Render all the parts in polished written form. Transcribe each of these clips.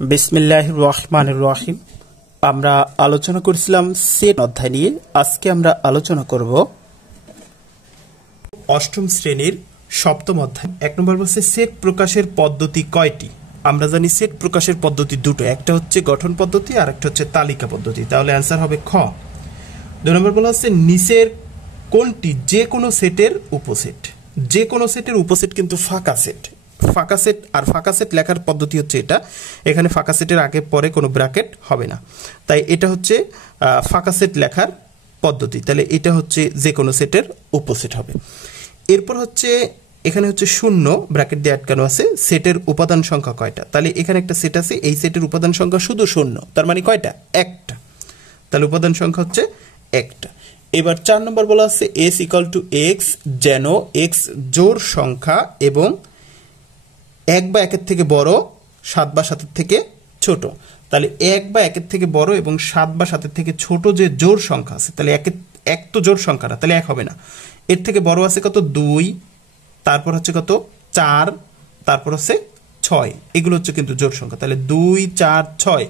বিসমিল্লাহির রহমানির রহিম। আমরা আলোচনা করেছিলাম সেট অধ্যায় নিয়ে। আজকে আমরা আলোচনা করব অষ্টম শ্রেণীর সপ্তম অধ্যায়। 1 নম্বর বলছে সেট প্রকাশের পদ্ধতি কয়টি। আমরা জানি সেট প্রকাশের পদ্ধতি দুটো, একটা হচ্ছে গঠন পদ্ধতি আর একটা হচ্ছে তালিকা পদ্ধতি। তাহলে অ্যান্সার হবে খ। 2 নম্বর বলা হচ্ছে নিচের কোনটি যে কোনো সেটের উপসেট। যে কোনো সেটের উপসেট কিন্তু ফাঁকা সেট। ফাঁকা সেট আর ফাঁকা সেট লেখার পদ্ধতি হচ্ছে এটা, এখানে ফাঁকা সেটের আগে পরে কোনো ব্র্যাকেট হবে না, তাই এটা হচ্ছে ফাঁকা সেট লেখার পদ্ধতি। তাহলে এটা হচ্ছে যে কোনো সেটের উপসেট হবে। এরপর হচ্ছে এখানে হচ্ছে শূন্য ব্র্যাকেট দিয়ে আটকানো আছে, সেটের উপাদান সংখ্যা কয়টা। তাহলে এখানে একটা সেট আছে, এই সেটের উপাদান সংখ্যা শুধু শূন্য, তার মানে কয়টা, একটা। তাহলে উপাদান সংখ্যা হচ্ছে একটা। এবার 4 নম্বর বলা আছে এস ইকুয়াল টু এক্স যেন এক্স জোড় সংখ্যা এবং 1 বা 1-এর থেকে বড়, 7 বা 7-এর থেকে ছোট। তাহলে 1 বা 1-এর থেকে বড় এবং 7 বা 7-এর থেকে ছোট যে জোড় সংখ্যা আছে, তাহলে 1 তো জোড় সংখ্যা না, তাহলে 1 হবে না। এর থেকে বড় আছে কত, 2, তারপর হচ্ছে কত 4, তারপর হচ্ছে 6, এগুলো হচ্ছে কিন্তু জোড় সংখ্যা। তাহলে 2, 4, 6,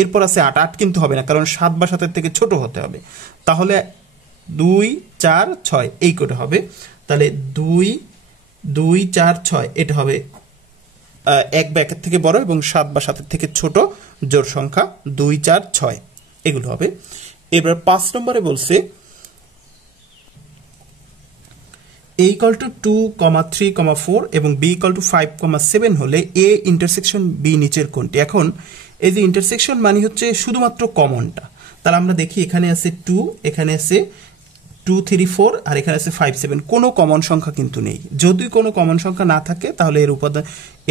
এরপর আছে 8, 8 কিন্তু হবে না, কারণ 7 বা 7-এর থেকে ছোট হতে হবে। তাহলে 2, 4, 6 এই করে হবে। তাহলে 2, 2, 4, 6 এটা হবে 1 বা 1-এর থেকে বড় এবং 7 বা 7-এর থেকে ছোট জোড় সংখ্যা 2, 4, 6 এগুলো হবে। এবার 5 নম্বরে বলছে a equal to 2, 3, 4 এবং b equal to 5, 7 হলে a ইন্টারসেকশন b নিচের কোনটি। এখন এই যে ইন্টারসেকশন মানে হচ্ছে শুধুমাত্র কমনটা। তাহলে আমরা দেখি এখানে আছে 2, এখানে আছে 2, 3, 4 আর এখানে আছে 5, 7, কোনো কমন সংখ্যা কিন্তু নেই। যদি কোনো কমন সংখ্যা না থাকে তাহলে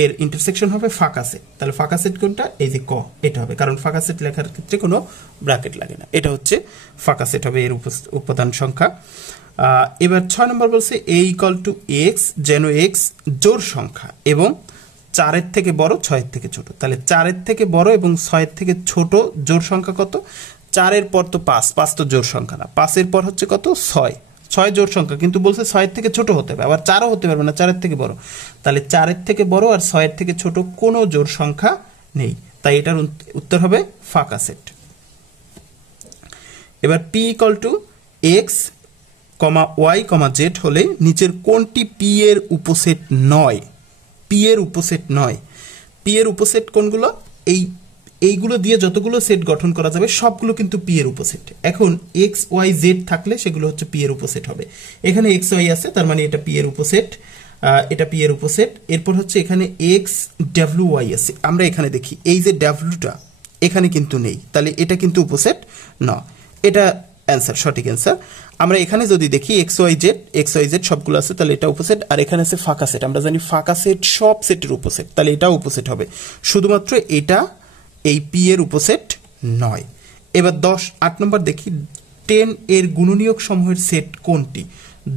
এর ইন্টারসেকশন হবে ফাঁকা সেট। তাহলে ফাঁকা সেট কোনটা, এই যে ক, এটা হবে, কারণ ফাঁকা সেট লেখার ক্ষেত্রে কোনো ব্র্যাকেট লাগে না। এটা হচ্ছে ফাঁকা সেট হবে এর উপাদান সংখ্যা। এবার 6 নম্বর বলছে a ইকুয়াল টু এক্স যেন এক্স জোড় সংখ্যা এবং 4-এর থেকে বড়, 6-এর থেকে ছোট। তাহলে 4-এর থেকে বড় এবং 6-এর থেকে ছোট জোড় সংখ্যা কত, 4-এর পর তো 5, 5 তো জোড় সংখ্যা না, 5-এর পর হচ্ছে কত 6, 6 জোড় সংখ্যা, কিন্তু বলছে 6-এর থেকে ছোট হতে হবে, আবার 4ও হতে পারবে না, 4-এর থেকে বড়। তাহলে 4-এর থেকে বড় আর 6-এর থেকে ছোট কোনো জোড় সংখ্যা নেই, তাই এটার উত্তর হবে ফাঁকা সেট। এবার p equal to x, y, z হলে নিচের কোনটি p এর উপসেট নয়। p এর উপসেট নয়। p এর উপসেট কোনগুলো, এইগুলো দিয়ে যতগুলো সেট গঠন করা যাবে সবগুলো কিন্তু p এর উপসেট। এখন x, y, z থাকলে সেগুলো হচ্ছে p এর উপসেট হবে। এখানে x, y আছে, তার মানে এটা p এর উপসেট, এটা p এর উপসেট। এরপর হচ্ছে এখানে x, w, y আছে, আমরা এখানে দেখি এই যে wটা এখানে কিন্তু নেই, তাহলে এটা কিন্তু উপসেট না। এটা অ্যান্সার, সঠিক অ্যান্সার। আমরা এখানে যদি দেখি x, y, z সবগুলো আছে, তাহলে এটা উপসেট। আর এখানে আছে ফাঁকা সেট, আমরা জানি ফাঁকা সেট সব সেটের উপসেট, তাহলে এটাও উপসেট হবে, শুধুমাত্র এটা এই p এর উপসেট নয়। এবার 8 নম্বর দেখি 10 এর গুণনীয়ক সমূহের সেট কোনটি।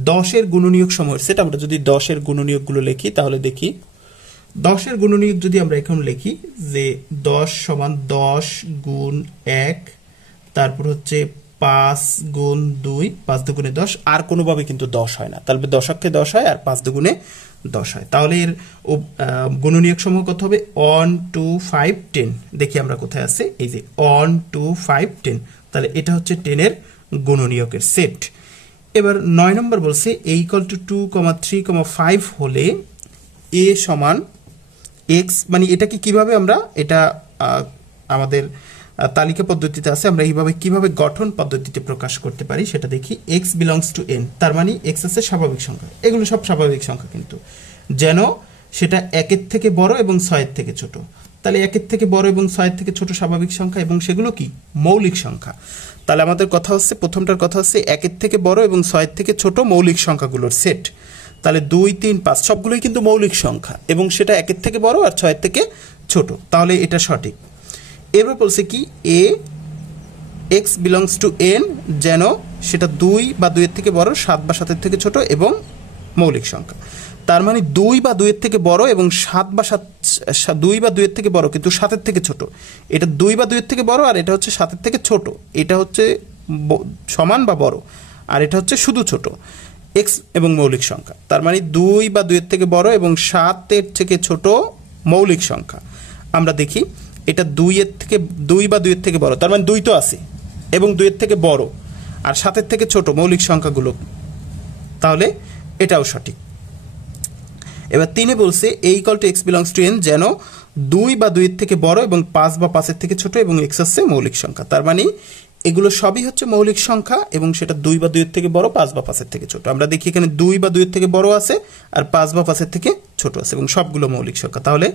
10 এর গুণনীয়ক সমূহের সেট, আমরা যদি 10 এর গুণনীয়কগুলো লিখি তাহলে দেখি 10 এর গুণনীয়ক যদি আমরা এখন লিখি যে 10 সমান 10 গুণ 1, তারপর হচ্ছে 5 গুণ 2, 5 দুগুণে 10, আর কোনোভাবে কিন্তু 10 হয় না, তাহলে 10 10 হয় আর 5 দুগুণে 10 হয়। তাহলে এর গুণনীয়ক সমূহ কত হবে, 1, 2, 5, 10। দেখি আমরা কোথায় আছে, এই যে 1, 2, 5, 10, তাহলে এটা হচ্ছে 10 এর গুণনীয়কের সেট। এবার 9 নম্বর বলছে a ইকুয়াল টু 2, 3, 5 হলে a সমান x, মানে এটাকে কিভাবে আমরা, এটা আমাদের তালিকা পদ্ধতিতে আছে, আমরা এইভাবে কিভাবে গঠন পদ্ধতিতে প্রকাশ করতে পারি সেটা দেখি। x বিলংস টু n, তার মানে x আছে স্বাভাবিক সংখ্যা, এগুলো সব স্বাভাবিক সংখ্যা, কিন্তু যেন সেটা 1-এর থেকে বড় এবং 6-এর থেকে ছোট। তাহলে 1-এর থেকে বড় এবং 6-এর থেকে ছোট স্বাভাবিক সংখ্যা এবং সেগুলো কি মৌলিক সংখ্যা। তাহলে আমাদের কথা হচ্ছে, প্রথমটার কথা হচ্ছে 1-এর থেকে বড় এবং 6-এর থেকে ছোট মৌলিক সংখ্যাগুলোর সেট। তাহলে 2, 3, 5 সবগুলোই কিন্তু মৌলিক সংখ্যা এবং সেটা 1-এর থেকে বড় আর 6-এর থেকে ছোট, তাহলে এটা সঠিক। এবার বলছে কি a x belongs to n যেন সেটা 2 বা 2-এর থেকে বড়, 7 বা 7-এর থেকে ছোট এবং মৌলিক সংখ্যা। তার মানে 2 বা 2-এর থেকে বড় এবং 7 বা 2 বা 2-এর থেকে বড় কিন্তু 7-এর থেকে ছোট। এটা 2 বা 2-এর থেকে বড় আর এটা হচ্ছে 7-এর থেকে ছোট, এটা হচ্ছে সমান বা বড়, আর এটা হচ্ছে শুধু ছোট। x এবং মৌলিক সংখ্যা, তার মানে 2 বা 2-এর থেকে বড় এবং 7-এর থেকে ছোট মৌলিক সংখ্যা। আমরা দেখি এটা 2 বা 2 এর থেকে বড়, তার মানে 2 তো আছে এবং 2 এর থেকে বড় আর 7 এর থেকে ছোট মৌলিক সংখ্যাগুলো, তাহলে এটাও সঠিক। এবার 3 বলছে a = x belongs to n যেন 2 বা 2 এর থেকে বড় এবং 5 বা 5 এর থেকে ছোট এবং x হচ্ছে মৌলিক সংখ্যা। তার মানে এগুলো সবই হচ্ছে মৌলিক সংখ্যা এবং সেটা 2 বা 2 এর থেকে বড়, 5 বা 5 এর থেকে ছোট। আমরা দেখি এখানে 2 বা 2 এর থেকে বড় আছে আর 5 বা 5 এর থেকে ছোট আছে এবং সবগুলো মৌলিক সংখ্যা, তাহলে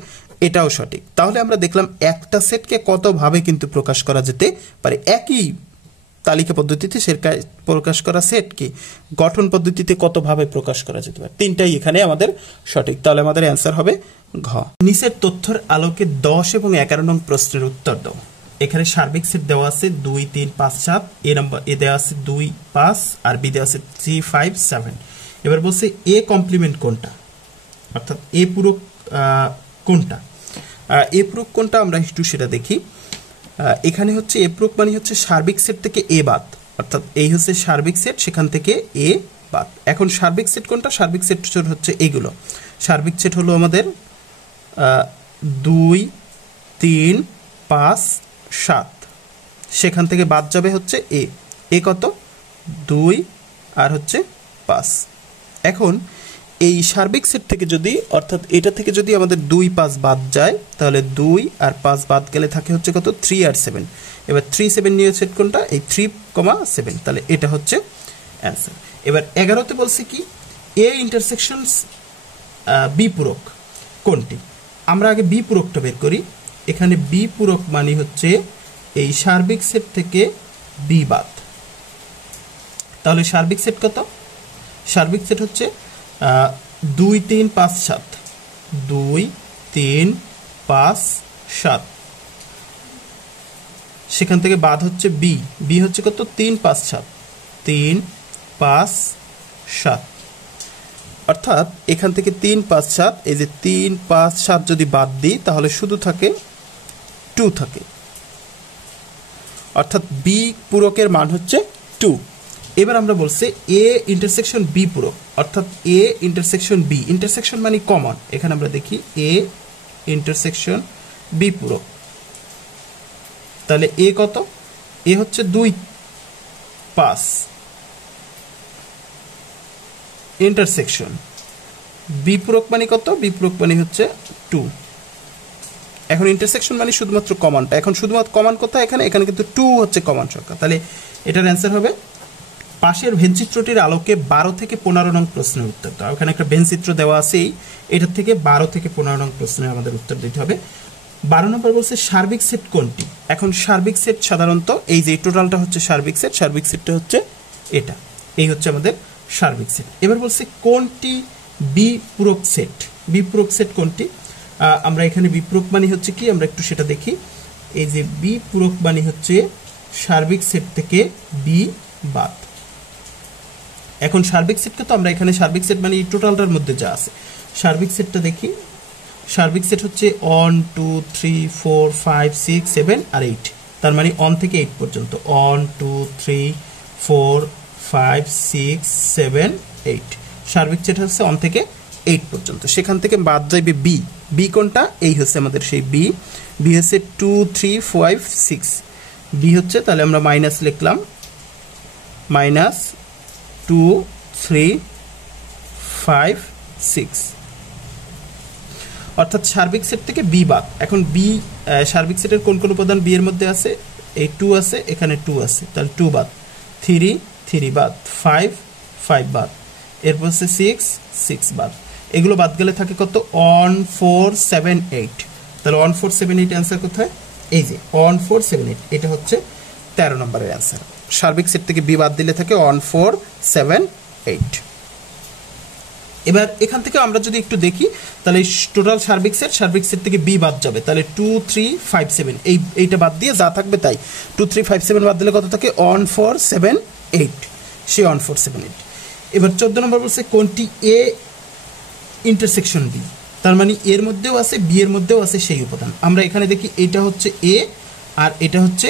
এটাও সঠিক। তাহলে আমরা দেখলাম একটা সেটকে কতভাবে কিন্তু প্রকাশ করা যেতে পারে। একই তালিকা পদ্ধতিতে প্রকাশ করা সেটকে গঠন পদ্ধতিতে কতভাবে প্রকাশ করা যেতে পারে, তিনটাই এখানে আমাদের সঠিক। তাহলে আমাদের অ্যান্সার হবে ঘ। নিচের তথ্যের আলোকে 10 এবং 11 নং প্রশ্নের উত্তর দাও। এখানে সার্বিক সেট দেওয়া আছে 2 3 5 7, এ দেওয়া আছে 2 5 আর বি দেওয়া আছে 3 5 7। এবার বলছে এ কমপ্লিমেন্ট কোনটা, অর্থাৎ এ পূরক কোনটা। এ পূরক কোনটা আমরা একটু সেটা দেখি। এখানে হচ্ছে এ পূরক মানে হচ্ছে সার্বিক সেট থেকে এ বাদ, অর্থাৎ এই হচ্ছে সার্বিক সেট, সেখান থেকে এ বাদ। এখন সার্বিক সেট কোনটা, সার্বিক সেট হচ্ছে এইগুলো। সার্বিক সেট হলো আমাদের 2 3 5 7, সেখান থেকে বাদ যাবে হচ্ছে এ কত 2 আর হচ্ছে 5। এখন এই সার্বিক সেট থেকে যদি, অর্থাৎ এটা থেকে যদি আমাদের 2 5 বাদ যায় তাহলে 2 আর 5 বাদ গেলে থাকে হচ্ছে কত 3 আর 7। এবার 3 7 নিয়ে সেট কোনটা, এই 3, 7, তাহলে এটা হচ্ছে অ্যান্সার। এবার 11তে বলছে কি এ ইন্টারসেকশনস বি পূরক কোনটি। আমরা আগে বি পূরকটা বের করি। এখানে বি পূরক মানে হচ্ছে এই সার্বিক সেট থেকে বি বাদ। তাহলে সার্বিক সেট কত, সার্বিক সেট হচ্ছে 2 3 5 7, 2 3 5 7, সেখান থেকে বাদ হচ্ছে বি হচ্ছে কত 3 5 7, 3 5 7, অর্থাৎ এখান থেকে 3 5 7, এই যে 3 5 7 যদি বাদ দিই তাহলে শুধু থাকে 2 থাকে, অর্থাৎ বি পূরকের মান হচ্ছে 2। এবার আমরা বলছি এ ইন্টারসেকশন বি পূরক, অর্থাৎ এ ইন্টারসেকশন বি, ইন্টারসেকশন মানে কমন। এখানে আমরা দেখি এ ইন্টারসেকশন বি পূরক, তাহলে এ কত, এ হচ্ছে 2 5, ইন্টারসেকশন বি পূরক মানে কত, বি পূরক মানে হচ্ছে 2। এখন ইন্টারসেকশন মানে শুধুমাত্র কমনটা, এখন শুধুমাত্র কমন কোথায়, এখানে কিন্তু 2 হচ্ছে কমন সংখ্যা, তাহলে এটার অ্যান্সার হবে। পাশের ভেনচিত্রটির আলোকে 12 থেকে 15 নং প্রশ্নের উত্তর দাও। এখানে একটা ভেনচিত্র দেওয়া আছেই, এটার থেকে 12 থেকে 15 নং প্রশ্নের আমাদের উত্তর দিতে হবে। 12 নম্বর বলছে সার্বিক সেট কোনটি। এখন সার্বিক সেট সাধারণত এই যে টোটালটা হচ্ছে সার্বিক সেট, সার্বিক সেটটা হচ্ছে এটা, এই হচ্ছে আমাদের সার্বিক সেট। এবার বলছে কোনটি বি পূরক সেট, বি পূরক সেট কোনটি। আমরা এখানে বি পূরক মানে হচ্ছে কি, আমরা একটু সেটা দেখি। এই যে বি পূরক মানে হচ্ছে সার্বিক সেট থেকে বি বাদ। এখন সার্বিক সেটকে তো আমরা এখানে সার্বিক সেট মানে টোটালটার মধ্যে যা আছে, সার্বিক সেটটা দেখি। সার্বিক সেট হচ্ছে 1 2 3 4 5 6 7 আর 8, তার মানে 1 থেকে 8 পর্যন্ত, 1 2 3 4 5 6 7 8, সার্বিক সেট হচ্ছে 1 থেকে 8 পর্যন্ত। সেখান থেকে বাদ যাবে বি কোনটা, এই হচ্ছে আমাদের সেই বি হচ্ছে 2 3 5 6, বি হচ্ছে, তাহলে আমরা মাইনাস লিখলাম, মাইনাস 2 3 5 6, অর্থাৎ সার্বিক সেট থেকে বি বাদ। এখন বি সার্বিক সেটের কোন কোন উপাদান বি এর মধ্যে আছে, এই 2 আছে, এখানে 2 আছে, তাহলে 2 বাদ, 3 বাদ, 5 বাদ, এরপর হচ্ছে 6 বাদ। এগুলো বাদ গেলে থাকে কত 1 4 7 8, তাহলে 1 4 7 8 অ্যান্সার কোথায়, এই যে 1 4 7 8, এটা হচ্ছে 13 নম্বরের অ্যান্সার। সার্বিক সেট থেকে বি বাদ দিলে থাকে 1 4 7 8। এবার এখান থেকে আমরা যদি একটু দেখি তাহলে টোটাল সার্বিক সেট থেকে বি বাদ যাবে, তাহলে 2 3 5 7, এইটা বাদ দিয়ে যা থাকবে তাই। 2 3 5 7 বাদ দিলে কত থাকে 1 4 7 8, সে 1 4 7 8। এবার 14 নম্বর বলছে কোনটি এ ইন্টারসেকশন বি, তার মানে এর মধ্যেও আছে বি এর মধ্যেও আছে সেই উপাদান। আমরা এখানে দেখি এটা হচ্ছে এ আর এটা হচ্ছে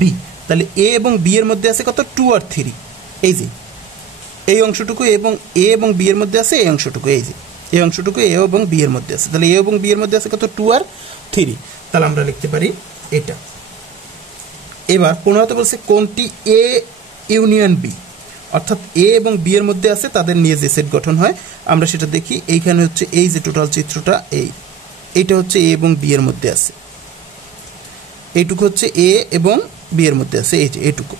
বি, তাহলে এ এবং বি এর মধ্যে আছে কত 2 আর 3, এই যে এই অংশটুকু এবং এ এবং বি এর মধ্যে আছে, এই অংশটুকু, এই যে এই অংশটুকু এ এবং বি এর মধ্যে আছে, তাহলে এ এবং বি এর মধ্যে আছে কত 2 আর 3, তাহলে আমরা লিখতে পারি এটা। এবার 15তে বলছে কোনটি এ ইউনিয়ন বি, অর্থাৎ এ এবং বি এর মধ্যে আছে তাদের নিয়ে যে সেট গঠন হয় আমরা সেটা দেখি। এইখানে হচ্ছে এই যে টোটাল চিত্রটা এইটা হচ্ছে এ এবং বি এর মধ্যে আছে, এইটুকু হচ্ছে এ এবং বি এর মধ্যে আছে, এই যে এইটুকু,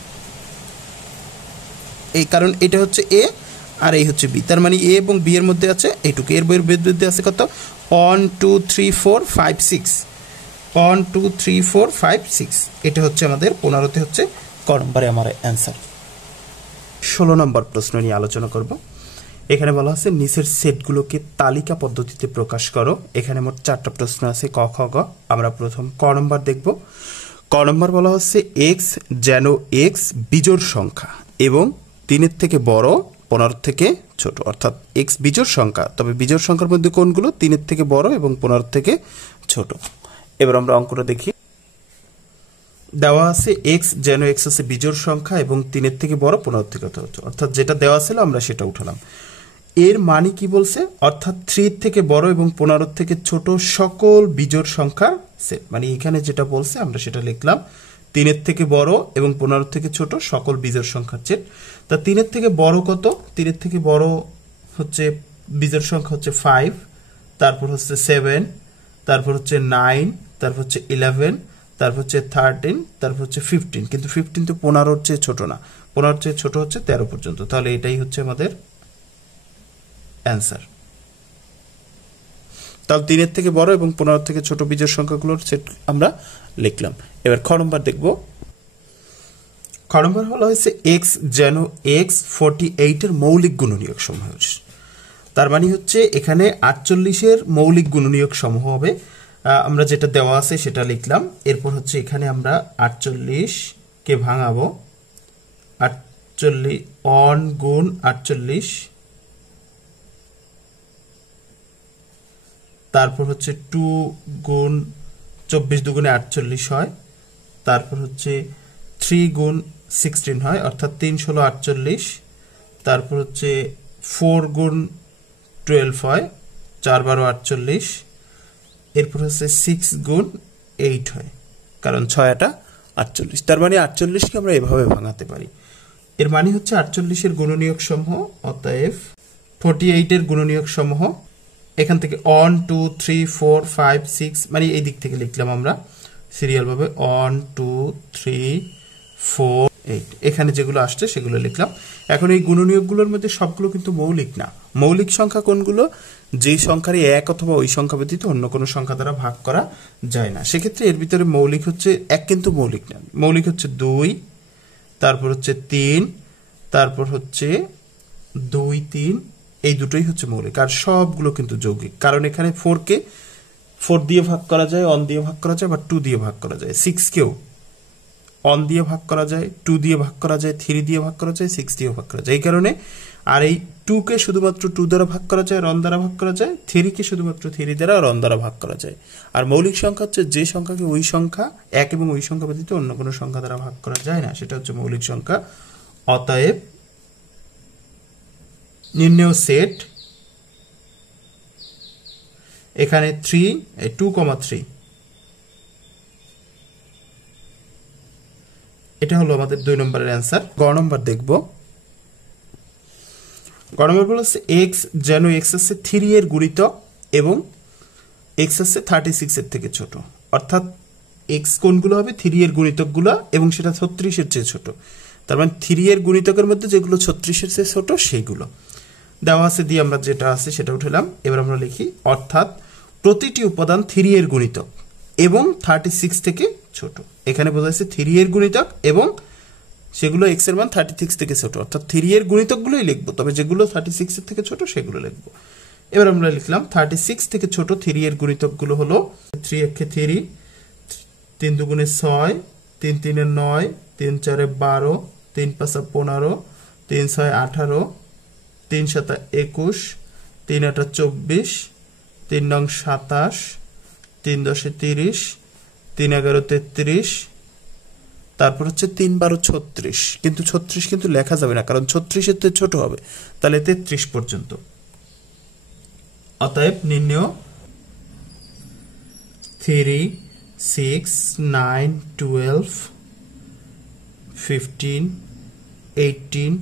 এই কারণ এটা হচ্ছে এ আর এই হচ্ছে বি, তার মানে এ এবং বি এর মধ্যে আছে এইটুকু। এর বইয়ের মধ্যে আছে কত 1 2 3 4 5 6, 1 2 3 4 5 6, এটা হচ্ছে আমাদের 15তে হচ্ছে ক নম্বরে আমার অ্যান্সার। 16 নম্বর প্রশ্ন নিয়ে আলোচনা করব। এখানে বলা আছে নিচের সেটগুলোকে তালিকা পদ্ধতিতে প্রকাশ করো। এখানে মোট 4টা প্রশ্ন আছে ক খ গ। আমরা প্রথম ক নম্বর দেখব। ক নম্বর বলা হচ্ছে এক্স যেন এক্স বিজোড় সংখ্যা এবং 3-এর থেকে বড় 15 থেকে ছোট, অর্থাৎ এক্স বিজোড় সংখ্যা, তবে বিজোড় সংখ্যার মধ্যে কোনগুলো 3-এর থেকে বড় এবং 15 থেকে ছোট। এবার আমরা অঙ্কটা দেখি। দেওয়া আছে এক্স যেন এক্স হচ্ছে বিজোড় সংখ্যা এবং 3-এর থেকে বড় 15 থেকে ছোট, অর্থাৎ যেটা দেওয়া ছিল আমরা সেটা উঠালাম। এর মানে কি বলছে, অর্থাৎ 3 থেকে বড় এবং 15 থেকে ছোট সকল বিজোড় সংখ্যার সেট, মানে এখানে যেটা বলছে আমরা সেটা লিখলাম 3-এর থেকে বড় এবং 15 থেকে ছোট সকল বিজোড় সংখ্যার সেট। তা 3-এর থেকে বড় কত, 3-এর থেকে বড় হচ্ছে বিজোড় সংখ্যা হচ্ছে 5, তারপর হচ্ছে 7, তারপর হচ্ছে 9, তারপর হচ্ছে 11, তারপর হচ্ছে 13, তারপর হচ্ছে 15, কিন্তু 15 তো 15-র চেয়ে ছোট না, 15-র চেয়ে ছোট হচ্ছে 13 পর্যন্ত। তাহলে এটাই হচ্ছে আমাদের অ্যান্সার। তাহলে 3-এর থেকে বড় এবং 15 থেকে ছোট বিজোড় সংখ্যাগুলোর সেট আমরা লিখলাম। এবার খ নম্বর দেখব। খ নম্বর হলো হচ্ছে এক্স যেন এক্স 48 এর মৌলিক গুণনীয়ক সমূহ। তার মানে হচ্ছে এখানে 48-এর মৌলিক গুণনীয়ক সমূহ হবে। আমরা যেটা দেওয়া আছে সেটা লিখলাম। এরপর হচ্ছে এখানে আমরা 48 কে ভাঙাবো, 48 1 গুণ 48, তারপর হচ্ছে 2 গুণ 24 দুগুণে 48 হয়, তারপর হচ্ছে 3 গুণ 16 হয়, অর্থাৎ 3 16 48, তারপর হচ্ছে 4 গুণ 12 হয়, 4 12 48, এরপর হচ্ছে 6 গুণ 8 হয়, কারণ 6 48। তার মানে 48কে আমরা এভাবে ভাঙাতে পারি। এর মানে হচ্ছে 48-এর গুণনীয়ক সমূহ, অতএব 48 এর গুণনীয়ক সমূহ এখান থেকে 1 2 3 4 5 6, মানে এই দিক থেকে লিখলাম আমরা সিরিয়াল ভাবে 1 2 3 4 8, এখানে যেগুলো আসছে সেগুলো লিখলাম। এখন এই গুণনীয়কগুলোর মধ্যে সবগুলো কিন্তু মৌলিক না। মৌলিক সংখ্যা কোনগুলো, যে সংখ্যারই এক অথবা ওই সংখ্যা ব্যতীত অন্য কোনো সংখ্যা দ্বারা ভাগ করা যায় না। সেক্ষেত্রে এর ভিতরে মৌলিক হচ্ছে এক, কিন্তু মৌলিক না। মৌলিক হচ্ছে 2, তারপর হচ্ছে 3, তারপর হচ্ছে 2 3, এই দুটোই হচ্ছে মৌলিক, আর সবগুলো কিন্তু যৌগিক। কারণ এখানে 4-কে 4 দিয়ে ভাগ করা যায়, 1 দিয়ে ভাগ করা যায়, বা 2 দিয়ে ভাগ করা যায়। 6-কেও 1 দিয়ে ভাগ করা যায়, 2 দিয়ে ভাগ করা যায়, 3 দিয়ে ভাগ করা যায়, 6 দিয়ে ভাগ করা যায়। এই কারণে আর এই 2-কে শুধুমাত্র 2 দ্বারা ভাগ করা যায়, 1 দ্বারা ভাগ করা যায়, 3-কে শুধুমাত্র 3 দ্বারা, 1 দ্বারা ভাগ করা যায়। আর মৌলিক সংখ্যা হচ্ছে যে সংখ্যাকে ওই সংখ্যা এক এবং ওই সংখ্যা ব্যতীত অন্য কোনো সংখ্যা দ্বারা ভাগ করা যায় না, সেটা হচ্ছে মৌলিক সংখ্যা। অতএব নির্ণেয় সেট এখানে 2,3, এটা হলো আমাদের 2 নম্বরের অ্যান্সার। গ নম্বর দেখব। গ নম্বর বলছে এক্স যেন এক্স হচ্ছে 3 এর গুণিতক এবং এক্স হচ্ছে 36 এর থেকে ছোট, অর্থাৎ এক্স কোনগুলো হবে 3 এর গুণিতকগুলো এবং সেটা 36 এর চেয়ে ছোট। তার মানে 3 এর গুণিতকের মধ্যে যেগুলো 36 এর চেয়ে ছোট সেইগুলো দেওয়া আছে, দিয়ে আমরা যেটা আছে সেটা উঠালাম। এবার আমরা লিখি, অর্থাৎ প্রতিটি উপাদান 3 এর গুণিতক এবং 36 থেকে ছোট। এখানে বোঝা যাচ্ছে 3 এর গুণিতক এবং সেগুলো x এর মান 36 থেকে ছোট, অর্থাৎ 3 এর গুণিতকগুলোই লিখবো, তবে যেগুলো 36 এর থেকে ছোট সেগুলো লিখবো। এবার আমরা লিখলাম 36 থেকে ছোট 3 এর গুণিতকগুলো হলো 3 একে 3, 3 দুগুণে 6, 3 3 9, 3 4 12, 3 5 15, 3 6 18, 3 7 21, 3 8 24, 3 9 27, 3 10 30, 3 11 33, তারপর হচ্ছে 3 12 36, কিন্তু 36 কিন্তু লেখা যাবে না, কারণ 36 এর থেকে ছোট হবে, তাহলে 33 পর্যন্ত। অতএব নির্ণেয় 3 6 9 12 15 18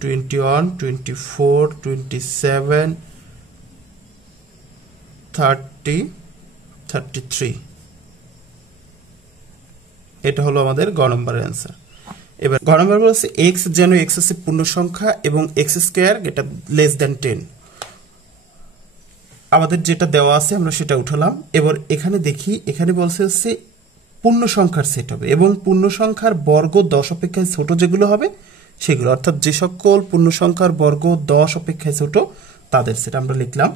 21 24 27 30 33 এটা হলো আমাদের গ নম্বরের অ্যান্সার। এবার গ নম্বর বলছে এক্স যেন এক্স হচ্ছে পূর্ণ সংখ্যা এবং এক্স স্কয়ার এটা লেস দ্যান 10। আমাদের যেটা দেওয়া আছে আমরা সেটা উঠালাম। এবার এখানে দেখি, এখানে বলছে হচ্ছে পূর্ণ সংখ্যার সেট হবে এবং পূর্ণ সংখ্যার বর্গ 10 অপেক্ষায় ছোট যেগুলো হবে সেগুলো, অর্থাৎ যে সকল পূর্ণ সংখ্যার বর্গ 10 অপেক্ষায় ছোট তাদের সেট আমরা লিখলাম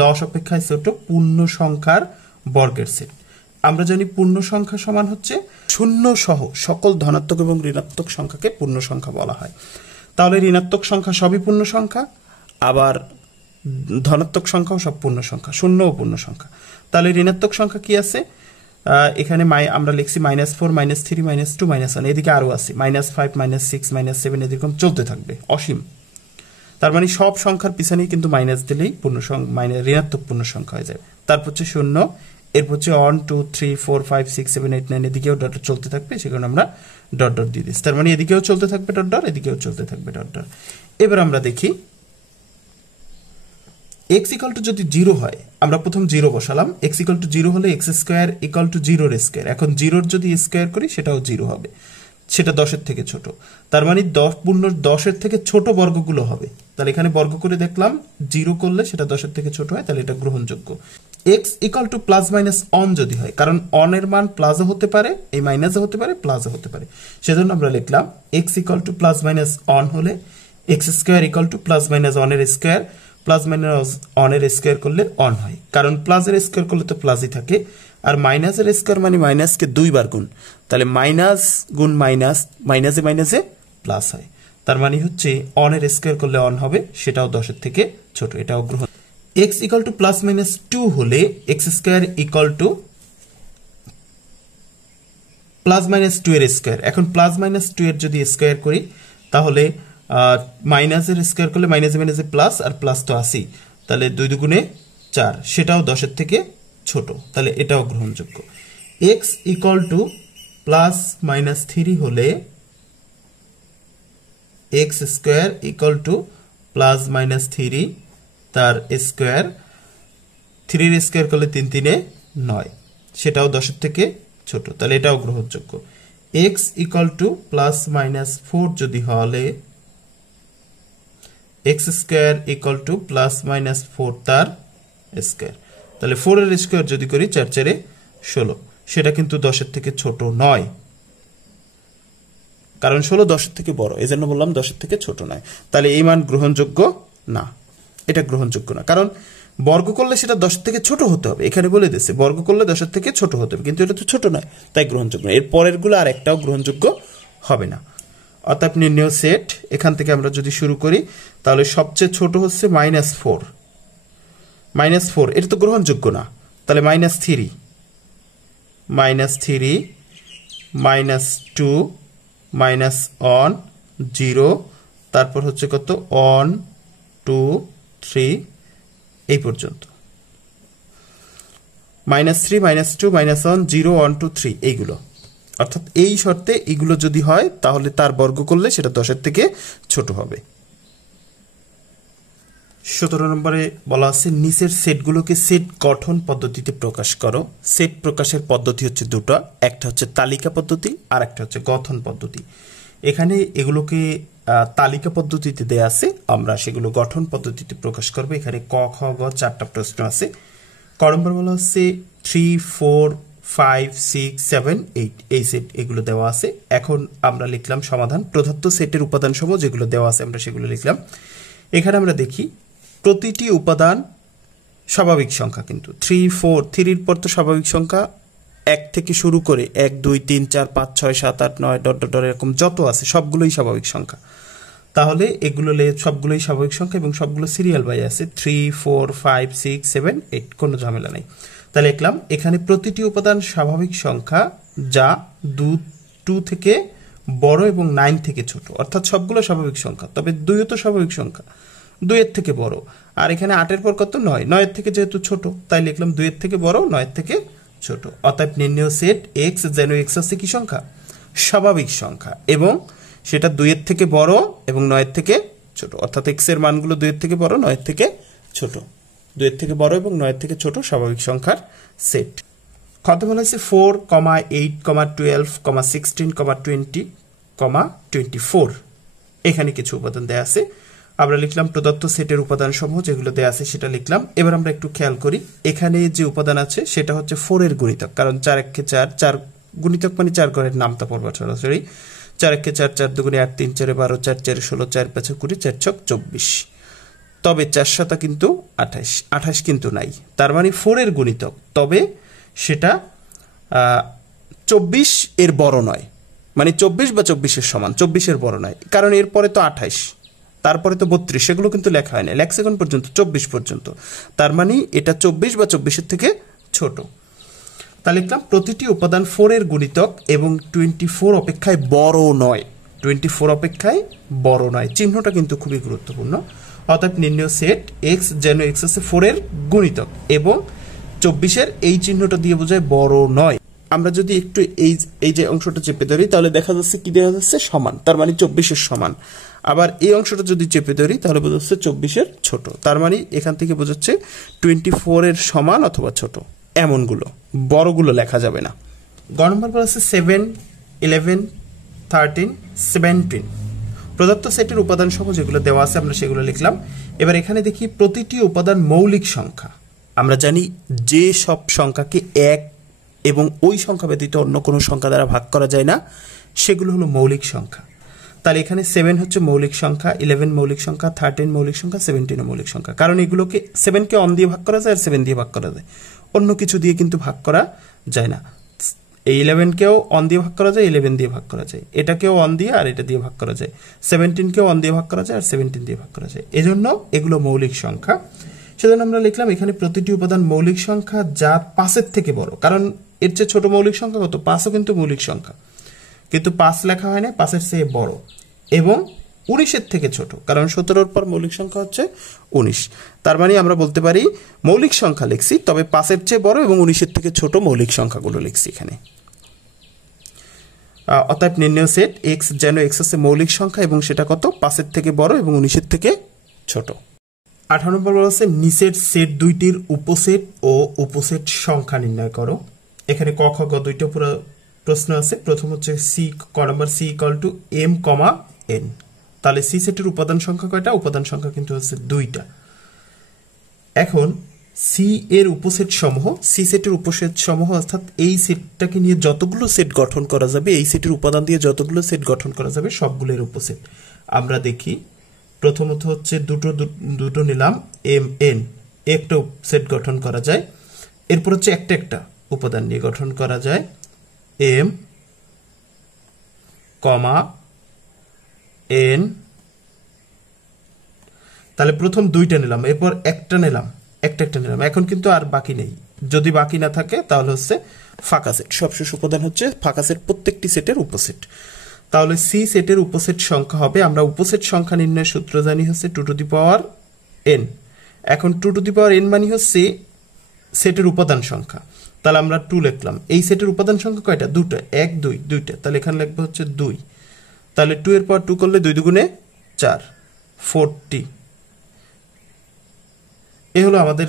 10 অপেক্ষায় ছোট পূর্ণ সংখ্যার বর্গের সেট। আমরা জানি পূর্ণ সংখ্যা সমান হচ্ছে শূন্য সহ সকল ধনাত্মক এবং ঋণাত্মক সংখ্যাকে পূর্ণ সংখ্যা বলা হয়। তাহলে ঋণাত্মক সংখ্যা সবই পূর্ণ সংখ্যা, আবার ধনাত্মক সংখ্যাও সব পূর্ণ সংখ্যা, শূন্যও পূর্ণ সংখ্যা। তাহলে ঋণাত্মক সংখ্যা কি আছে? এখানে আমরা লিখছি -4 -3 -2 -1, এদিকে আরো আছে -5 -6 -7, এরকম চলতে থাকবে অসীম। তার মানে সব সংখ্যার পিছনেই কিন্তু মাইনাস দিলেই পূর্ণ সংখ্যা ঋণাত্মক পূর্ণ সংখ্যা হয়ে যাবে। তারপর হচ্ছে 0, এরপর হচ্ছে 1 2 3 4 5 6 7 8 9, এদিকেও ডট চলতে থাকবে, সেখানে আমরা ডট ডট দিয়ে দিচ্ছি। তার মানে এদিকেও চলতে থাকবে ডট ডট, এদিকেও চলতে থাকবে ডট ডট। এবার আমরা দেখি x ইকুয়াল টু যদি 0 হয়, আমরা প্রথম 0 বসালাম। x ইকুয়াল টু 0 হলে x স্কয়ার ইকুয়াল টু 0 এর স্কয়ার। এখন 0 যদি স্কয়ার করি সেটাও 0 হবে, সেটা 10 এর থেকে ছোট। তার মানে 10 পূর্ণ 10 এর থেকে ছোট বর্গগুলো হবে। তাহলে এখানে বর্গ করে দেখলাম 0 করলে সেটা 10 এর থেকে ছোট হয়, তাহলে এটা গ্রহণযোগ্য। x equal to plus minus on যদি হয়, কারণ অন এর মান প্লাসও হতে পারে, এই মাইনাসও হতে পারে, প্লাসও হতে পারে, সেজন্য আমরা লিখলাম x equal to plus minus on হলে x square equal to plus minus on এর স্কয়ার, প্লাস মাইনাস অন এর স্কয়ার করলে অন হয়, কারণ প্লাস এর স্কয়ার করলে তো প্লাসই থাকে, আর মাইনাস এর স্কয়ার মানে মাইনাসকে 2 বার গুণ, তাহলে মাইনাস গুণ মাইনাস, মাইনাসে মাইনাসে প্লাস হয়। তার মানে হচ্ছে অন এর স্কয়ার করলে অন হবে, সেটাও 10 এর থেকে ছোট, এটাও গ্রহণ। x equal to plus minus 2 হলে x square equal to plus minus 2 এর স্কয়ার। এখন প্লাস মাইনাস 2 এর যদি স্কয়ার করি তাহলে মাইনাসের স্কয়ার করলে মাইনাসে মাইনাসে প্লাস, আর প্লাস তো আসি, তাহলে 2 দুগুণে 4, সেটাও 10 এর থেকে ছোট, তাহলে এটাও গ্রহণযোগ্য। x equal to plus minus 3 হলে x square equal to plus minus 3 তার স্কয়ার, 3 এর স্কয়ার করলে 3 3 9, সেটাও 10 এর থেকে ছোট, তাহলে এটাও গ্রহণযোগ্য। x equal to plus minus 4 যদি হলে x square equal to plus minus 4 তার স্কয়ার, তাহলে 4 এর স্কয়ার যদি করি 4 4 16, সেটা কিন্তু 10 এর থেকে ছোট নয়, কারণ 16 10 এর থেকে বড়, এজন্য বললাম 10 এর থেকে ছোট নয়। তাহলে এই মান গ্রহণযোগ্য না, এটা গ্রহণযোগ্য না, কারণ বর্গ করলে সেটা 10 এর থেকে ছোট হতে হবে, এখানে বলে দিয়েছে বর্গ করলে 10 এর থেকে ছোট হতে হবে, কিন্তু এটা তো ছোট নয়, তাই গ্রহণযোগ্য না। এর পরেরগুলো আর একটাও গ্রহণযোগ্য হবে না। অর্থাৎ নির্ণয় সেট এখান থেকে আমরা যদি শুরু করি তাহলে সবচেয়ে ছোট হচ্ছে -4, -4 এটা তো গ্রহণযোগ্য না, তাহলে -3, -3, -2, -1 0, তারপর হচ্ছে কত 1 2 3 এই পর্যন্ত, -3 -2 -1 0 1 2 3 এইগুলো। অর্থাৎ এই শর্তে এগুলো যদি হয় তাহলে তার বর্গ করলে সেটা 10 এর থেকে ছোট হবে। 17 নম্বরে বলা আছে নিচের সেটগুলোকে সেট গঠন পদ্ধতিতে প্রকাশ করো। সেট প্রকাশের পদ্ধতি হচ্ছে দুটো, একটা হচ্ছে তালিকা পদ্ধতি আর একটা হচ্ছে গঠন পদ্ধতি। এখানে এগুলোকে তালিকা পদ্ধতিতে দেয়া আছে, আমরা সেগুলো গঠন পদ্ধতিতে প্রকাশ করব। এখানে ক খ গ 4টা প্রশ্ন আছে। ক নম্বর বলা হচ্ছে 3 4 5 6 7 8 এই সেট এগুলো দেওয়া আছে। এখন আমরা লিখলাম সমাধান। প্রদত্ত সেটের উপাদান সমূহ যেগুলো দেওয়া আছে আমরা সেগুলো লিখলাম। এখানে আমরা দেখি প্রতিটি উপাদান স্বাভাবিক সংখ্যা, কিন্তু 3 4 3 এর পর তো স্বাভাবিক সংখ্যা 1 থেকে শুরু করে 1 2 3 4 5 6 7 8 9 ডট ডট এরকম যত আছে সবগুলোই স্বাভাবিক সংখ্যা। তাহলে এগুলো সবগুলোই স্বাভাবিক সংখ্যা এবং সবগুলো সিরিয়াল বাই আছে 3 4 5 6 7 8, কোনো ঝামেলা নাই। তাহলে লিখলাম এখানে প্রতিটি উপাদান স্বাভাবিক সংখ্যা যা 2 থেকে বড় এবং 9 থেকে ছোট, অর্থাৎ সবগুলো স্বাভাবিক সংখ্যা, তবে 2 তো স্বাভাবিক সংখ্যা, 2 এর থেকে বড়। আর এখানে 8 এর পর কত 9, 9 এর থেকে যেহেতু ছোট তাই লিখলাম 2 এর থেকে বড় 9 এর থেকে ছোট। অতএব নির্ণয় সেট এক্স যেন এক্স হচ্ছে কি সংখ্যা, স্বাভাবিক সংখ্যা, এবং সেটা 2 এর থেকে বড় এবং 9 এর থেকে ছোট, অর্থাৎ এক্স এর মানগুলো 2 এর থেকে বড় 9 এর থেকে ছোট, 2 এর থেকে বড় এবং 9 এর থেকে ছোট স্বাভাবিক সংখ্যার সেট। কত বলা হয়েছে 4, 8, 12, 16, 20, 24। এখানে কিছু উপাদান দেয়া আছে, আমরা লিখলাম প্রদত্ত সেটের উপাদান সমূহ যেগুলো দেয়া আছে সেটা লিখলাম। এবার আমরা একটু খেয়াল করি, এখানে যে উপাদান আছে সেটা হচ্ছে 4 এর গুণিতক, কারণ 4 একে 4, 4 গুণিতক মানে 4 ঘরের নামতা পড়বা সরাসরি। 4 একে 4, 4 দুগুণে 8, 3 4 12, 4 4 16, 4 5 20, 4 6 24। তবে 4 7 কিন্তু 28, 28 কিন্তু নাই, তার মানে 4 এর গুণিতক, তবে সেটা 24 এর বড় নয়, মানে 24 বা 24 এর সমান, 24 এর বড় নয়, কারণ এরপরে তো 28, তারপরে তো 32, সেগুলো কিন্তু লেখা হয় না, লেখছে কোন পর্যন্ত 24 পর্যন্ত, তার মানে এটা 24 বা 24 এর থেকে ছোট। তা লিখলাম প্রতিটি উপাদান 4 এর গুণিতক এবং 24 অপেক্ষায় বড় নয়, 24 অপেক্ষায় বড় নয়, চিহ্নটা কিন্তু খুবই গুরুত্বপূর্ণ। অর্থাৎ নির্ণয় সেট এক্স যেন এক্স আছে 4 এর গুণিতক এবং 24 এর এই চিহ্নটা দিয়ে বোঝায় বড় নয়। আমরা যদি একটু এই যে অংশটা চেপে ধরি তাহলে দেখা যাচ্ছে কি দেখা যাচ্ছে সমান, তার মানে 24 এর সমান। আবার এই অংশটা যদি চেপে ধরি তাহলে বোঝা যাচ্ছে 24 এর ছোট, তার মানে এখান থেকে বোঝাচ্ছে 24 এর সমান অথবা ছোট, এমনগুলো বড়গুলো লেখা যাবে না। গ নম্বর বলা আছে 7, 11, 13, 17 প্রদত্ত সেটের উপাদান সহ যেগুলো দেওয়া আছে আমরা সেগুলো লিখলাম। এবার এখানে দেখি প্রতিটি উপাদান মৌলিক সংখ্যা। আমরা জানি যে সব সংখ্যাকে এক এবং ওই সংখ্যা ব্যতীত অন্য কোনো সংখ্যা দ্বারা ভাগ করা যায় না সেগুলো হলো মৌলিক সংখ্যা। তাহলে এখানে 7 হচ্ছে মৌলিক সংখ্যা, 11 মৌলিক সংখ্যা, 13 মৌলিক সংখ্যা, 17 মৌলিক সংখ্যা, কারণ এগুলোকে 7 কে অন দিয়ে ভাগ করা যায় আর 7 দিয়ে ভাগ করা যায়, অন্য কিছু দিয়ে কিন্তু ভাগ করা যায় না। এই 11 কেও অন দিয়ে ভাগ করা যায়, 11 দিয়ে ভাগ করা যায়, এটাকেও অন দিয়ে আর এটা দিয়ে ভাগ করা যায়, 17 কেও অন দিয়ে ভাগ করা যায় আর 17 দিয়ে ভাগ করা যায়, এজন্য এগুলো মৌলিক সংখ্যা। সেজন্য আমরা লিখলাম এখানে প্রতিটি উপাদান মৌলিক সংখ্যা যা 5 এর থেকে বড়, কারণ এর চেয়ে ছোট মৌলিক সংখ্যা কত, 5ও কিন্তু মৌলিক সংখ্যা, কিন্তু 5 লেখা হয় না, 5 এর চেয়ে বড়, এবং 19 এর থেকে ছোট, কারণ 17 পর মৌলিক সংখ্যা হচ্ছে 19। তার মানে আমরা বলতে পারি মৌলিক সংখ্যা লিখছি, তবে 5 এর চেয়ে বড় এবং 19 এর থেকে ছোট মৌলিক সংখ্যাগুলো লিখছি এখানে। অতএব নির্ণয় সেট এক্স যেন এক্স হচ্ছে মৌলিক সংখ্যা এবং সেটা কত, 5 এর থেকে বড় এবং 19 এর থেকে ছোট। 18 নম্বর বলা আছে নিচের সেট দুইটির উপসেট ও উপসেট সংখ্যা নির্ণয় করো। এখানে ক খ গ দুইটা পুরো প্রশ্ন আছে। প্রথম হচ্ছে সি, ক নম্বর সি ইকুয়াল টু এম কমা এন। তাহলে সি সেটের উপাদান সংখ্যা কয়টা, উপাদান সংখ্যা কিন্তু হচ্ছে 2টা। এখন সি এর উপসেট সমূহ, সি সেটের উপসেট সমূহ অর্থাৎ এই সেটটাকে নিয়ে যতগুলো সেট গঠন করা যাবে, এই সেটের উপাদান দিয়ে যতগুলো সেট গঠন করা যাবে সবগুলোর উপসেট। আমরা দেখি প্রথমত হচ্ছে দুটো নিলাম এম এন, একটা সেট গঠন করা যায়। এরপর হচ্ছে একটা একটা উপাদান নিয়ে গঠন করা যায় এম কমা এন। তাহলে প্রথম 2টা নিলাম, এরপর একটা নিলাম, একটা নিলাম, এখন কিন্তু আর বাকি নেই। যদি বাকি না থাকে তাহলে হচ্ছে ফাঁকা সেট, সবশেষ উপাদান হচ্ছে ফাঁকা সেট, প্রত্যেকটি সেটের উপসেট। তাহলে সি সেটের উপসেট সংখ্যা হবে, আমরা উপসেট সংখ্যা নির্ণয়ের সূত্র জানি হচ্ছে 2 টু দি পাওয়ার n। এখন 2 টু দি পাওয়ার n মানে হচ্ছে সেটের উপাদান সংখ্যা, তাহলে আমরা 2 লিখলাম। এই সেটের উপাদান সংখ্যা কয়টা, 2টা, 1 2 2টা, তাহলে এখানে লিখবো হচ্ছে 2। তাহলে 2 এর পর 2 করলে 2 দুগুণে 4, 40। এই হলো আমাদের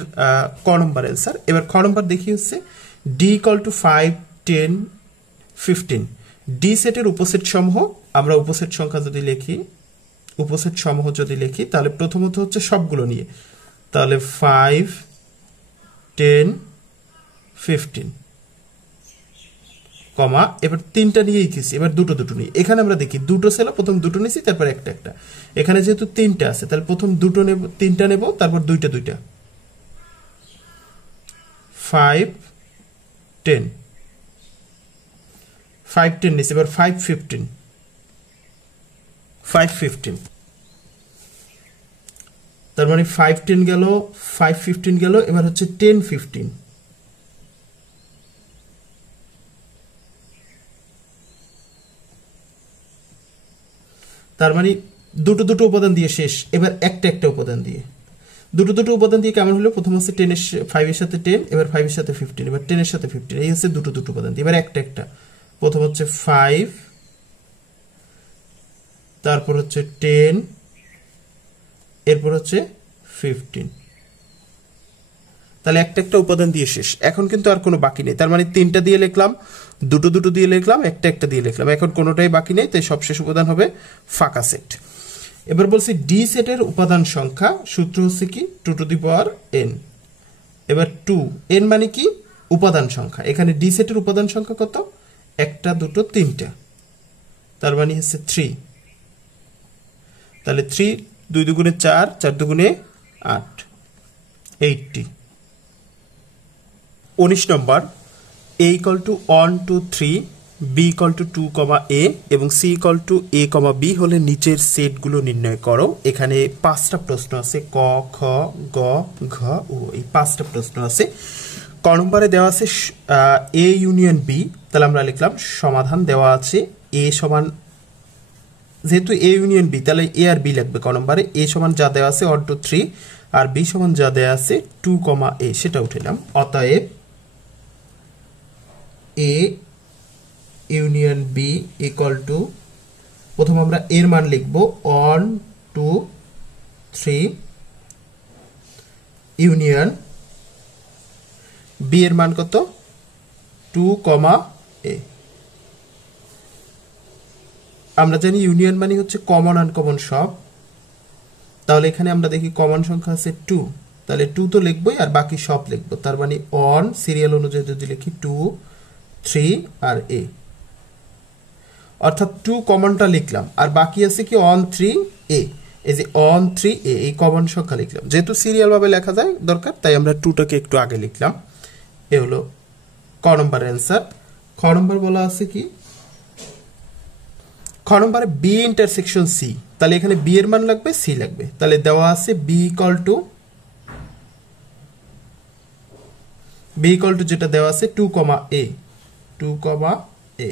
ক নম্বর অ্যান্সার। এবার খ নম্বর দেখি হচ্ছে ডি ইকুয়াল টু 5, 10, 15। ডি সেটের উপসেট সমূহ, আমরা উপসেট সংখ্যা যদি লিখি, উপসেট সমূহ যদি লিখি তাহলে প্রথমত হচ্ছে সবগুলো নিয়ে, তাহলে 5, 10, 15 কমা, এবার 3টা নিয়েই কিছু, এবার দুটো নিই। এখানে আমরা দেখি দুটো ছিল, প্রথম 2টো নিয়েছি, তারপর একটা। এখানে যেহেতু 3টা আছে তাহলে প্রথম 2টো নেব, 3টা নেব, তারপর 2টা। 5, 10, 5 10 নিয়েছি, এবার 5 15, তার মানে 5 10 গেল, 5 15 গেল, এবার হচ্ছে 10 15। তার মানে দুটো উপাদান দিয়ে শেষ, এবার একটা উপাদান দিয়ে। দুটো দুটো উপাদান দিয়ে কেমন হলো, প্রথম হচ্ছে 5 এর সাথে 10, এবার 5 এর সাথে 15, এবার 10 এর সাথে 15, এই হচ্ছে দুটো দুটো উপাদান দিয়ে। এবার একটা একটা, প্রথম হচ্ছে 5, তারপর হচ্ছে 10, এরপর হচ্ছে 15। তাহলে একটা একটা উপাদান দিয়ে শেষ। এখন কিন্তু আর কোনো বাকি নেই, তার মানে 3টা দিয়ে লিখলাম, দুটো দুটো দিয়ে লিখলাম, একটা একটা দিয়ে লিখলাম, এখন কোনোটাই বাকি নেই, তাই সবশেষ উপাদান হবে ফাঁকা সেট। এবার বলছি ডি সেটের উপাদান সংখ্যা, সূত্র হচ্ছে কি 2 টু দি পাওয়ার n। এবার 2 n মানে কি উপাদান সংখ্যা, এখানে ডি সেটের উপাদান সংখ্যা কত, একটা দুটো তিনটা, তার মানে হচ্ছে 3। তাহলে 3 2 দুগুণে 4, 4 দুগুণে 8, 80। 19 নম্বর, a equal to 1 2 3, b equal to 2, a এবং c equal to a, b হলে নিচের সেটগুলো নির্ণয় করো। এখানে 5টা প্রশ্ন আছে, ক খ গ ঘ ও, এই 5টা প্রশ্ন আছে। ক নম্বরে দেওয়া আছে a ইউনিয়ন b, তাহলে আমরা লিখলাম সমাধান দেওয়া আছে a সমান, যেহেতু a ইউনিয়ন b তাহলে a আর b লাগবে। ক নম্বরে a সমান যা দেওয়া আছে 1 2 3 আর b সমান যা দেওয়া আছে 2, a সেটা উঠালাম। অতএব a union b equal to, প্রথম আমরা এর মান লিখব 1 2 3 ইউনিয়ন b এর মান কত 2, a। আমরা জানি ইউনিয়ন মানে হচ্ছে কমন আনকমন সব, তাহলে এখানে আমরা দেখি কমন সংখ্যা আছে 2, তাহলে 2 তো লিখবই আর বাকি সব লিখবো, তার মানে 1 সিরিয়াল অনুযায়ী যদি লিখি 2 3 আর a, অর্থাৎ 2 কমনটা লিখলাম আর বাকি আছে কি 1 3 a, এই যে 1 3 a এই কমন সংখ্যা লিখলাম। যেহেতু সিরিয়াল ভাবে লেখা যায় দরকার, তাই আমরা 2টাকে একটু আগে লিখলাম। এ হলো ক নম্বরের অ্যান্সার। খ নম্বর বলা আছে কি, খ নম্বরে b ইন্টারসেকশন c, তাহলে এখানে b এর মান লাগবে, c লাগবে, তাহলে দেওয়া আছে b ইকুয়াল টু যেটা দেওয়া আছে 2, a 2, a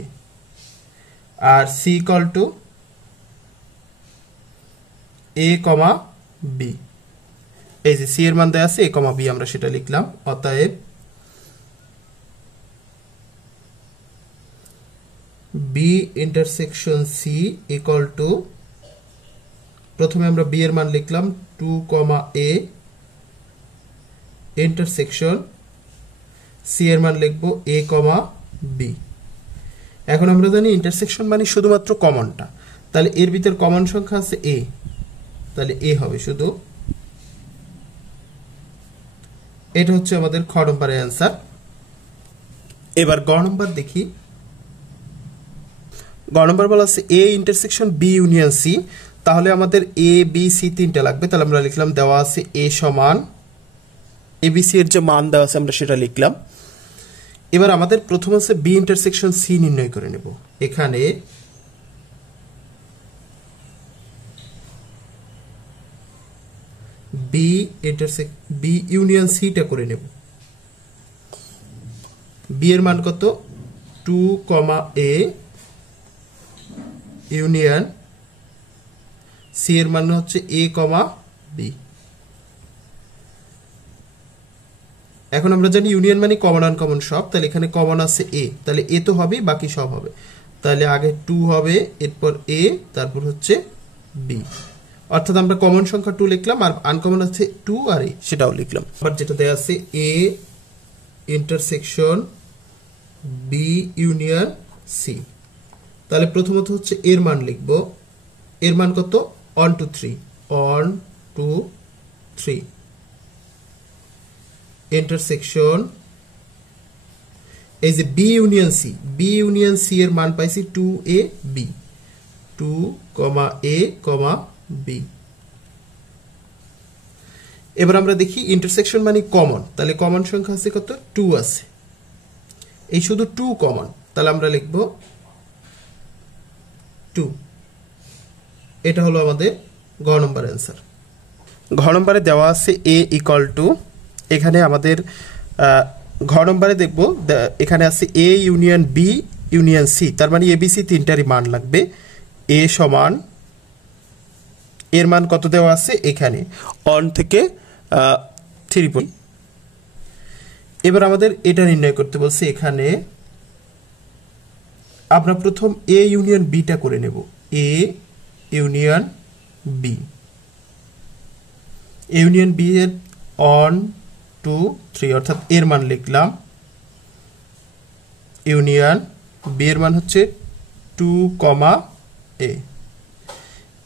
আর c equal to a, b, এই যে c এর মান দেওয়া আছে a, b, আমরা সেটা লিখলাম। অতএব b intersection c equal to, প্রথমে আমরা b এর মান লিখলাম 2, a ইন্টারসেকশন c এর মান লিখব a, b। এখন আমরা জানি ইন্টারসেকশন মানে শুধুমাত্র কমনটা, তাহলে এর ভিতর কমন সংখ্যা আছে a, তাহলে a হবে শুধু। এটা হচ্ছে আমাদের খ নম্বরের অ্যান্সার। এবার গ নম্বর দেখি। গ নম্বর বলা আছে a intersection b union c, তাহলে আমাদের a b c তিনটা লাগবে, তাহলে আমরা লিখলাম দেওয়া আছে a সমান abc এর যে মান দেওয়া আছে আমরা সেটা লিখলাম। এবার আমাদের প্রথম আছে b ইন্টারসেকশন c নির্ণয় করে নেব। এখানে b ইউনিয়ন c টা করে নেব। b এর মান কত 2, a ইউনিয়ন c এর মান হচ্ছে a, b। এখন আমরা জানি ইউনিয়ন মানে কমন আনকমন সব, তাহলে এখানে কমন আছে a, তাহলে a তো হবে, বাকি সব হবে, তাহলে আগে 2 হবে, এরপর a, তারপর হচ্ছে b, অর্থাৎ আমরা কমন সংখ্যা 2 লিখলাম আর আনকমন আছে 2 আর a সেটাও লিখলাম। আবার যেটা দেয়া আছে a intersection b union c, তাহলে প্রথমত হচ্ছে এর মান লিখব, এর মান কত 1 2 3, 1 2 3 ইন্টারসেকশন, এই যে b ইউনিয়ন c এর মান পাইছি 2, a b, 2, a, b। এবার আমরা দেখি ইন্টারসেকশন মানে কমন, তাহলে কমন সংখ্যা আছে কত 2 আছে, এই শুধু 2 কমন, তাহলে আমরা লিখব 2। এটা হলো আমাদের ঘ নম্বর অ্যান্সার। ঘ নম্বরে দেওয়া আছে a ইকুয়াল টু, এখানে আমাদের ঘ নম্বরে দেখব এখানে আছে a union b union c, তার মানে abc তিনটারই মান লাগবে। a সমান এর মান কত দেওয়া আছে এখানে 1 থেকে 3 এবার আমাদের এটা নির্ণয় করতে বলছে। এখানে আমরা প্রথম এ ইউনিয়ন বিটা করে নেব। A union B, union B এর 1 2 3 অর্থাৎ এর মান লিখলাম। ইউনিয়ন বি এর মান হচ্ছে 2, এ।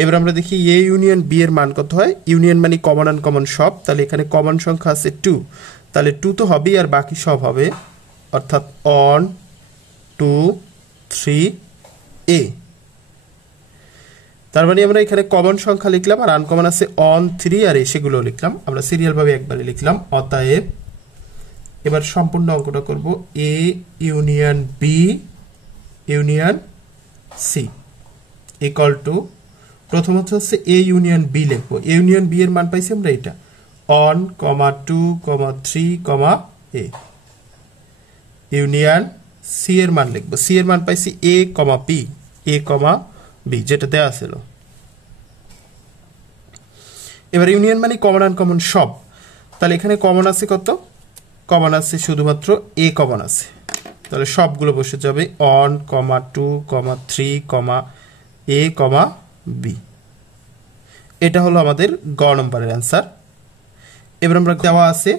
এবার আমরা দেখি এ ইউনিয়ন বি এর মান কত হয়। ইউনিয়ন মানে কমন আনকমন সব, তাহলে এখানে কমন সংখ্যা আছে 2, তাহলে 2 তো হবেই আর বাকি সব হবে, অর্থাৎ 1 2 3 এ। তার মানে আমরা এখানে কমন সংখ্যা লিখলাম আর আনকমন আছে 1 3 আর এ, সেগুলো লিখলাম। আমরা সিরিয়াল ভাবে একবারে লিখলাম। অতএব এবার সম্পূর্ণ অঙ্কটা করব। A union B union C equal to, প্রথম হচ্ছে এ ইউনিয়ন বি লিখবো। এ ইউনিয়ন বি এর মান পাইছি আমরা এটা 1 2 3 এ। ইউনিয়ন সি এর মান লিখবো। সি এর মান পাইছি এ পি, এ বি যেটা দেওয়া ছিল। এবার ইউনিয়ন মানে কমন আনকমন সব, তাহলে এখানে কমন আছে কত? কমন আছে শুধুমাত্র এ কমন আছে, তাহলে সবগুলো বসে যাবে 1 2 3 এ বি। এটা হলো আমাদের গ নম্বরের অ্যান্সার। এবার আমরা দেওয়া আছে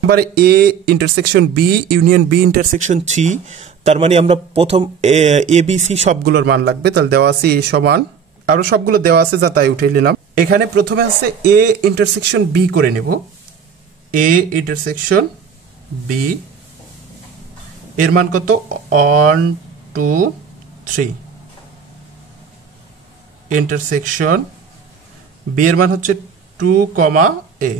নম্বরে A intersection B union B intersection C, তার মানে আমরা প্রথম এ বি সি সবগুলোর মান লাগবে। তাহলে দেওয়া আছে এ সমান, আমরা সবগুলো দেওয়া আছে যা তাই উঠে নিলাম। এখানে প্রথমে আছে এ ইন্টারসেকশন বি করে নেব। এ ইন্টারসেকশন বি এর মান কত? 1 2 3। ইন্টারসেকশন বি এর মান হচ্ছে 2, এ।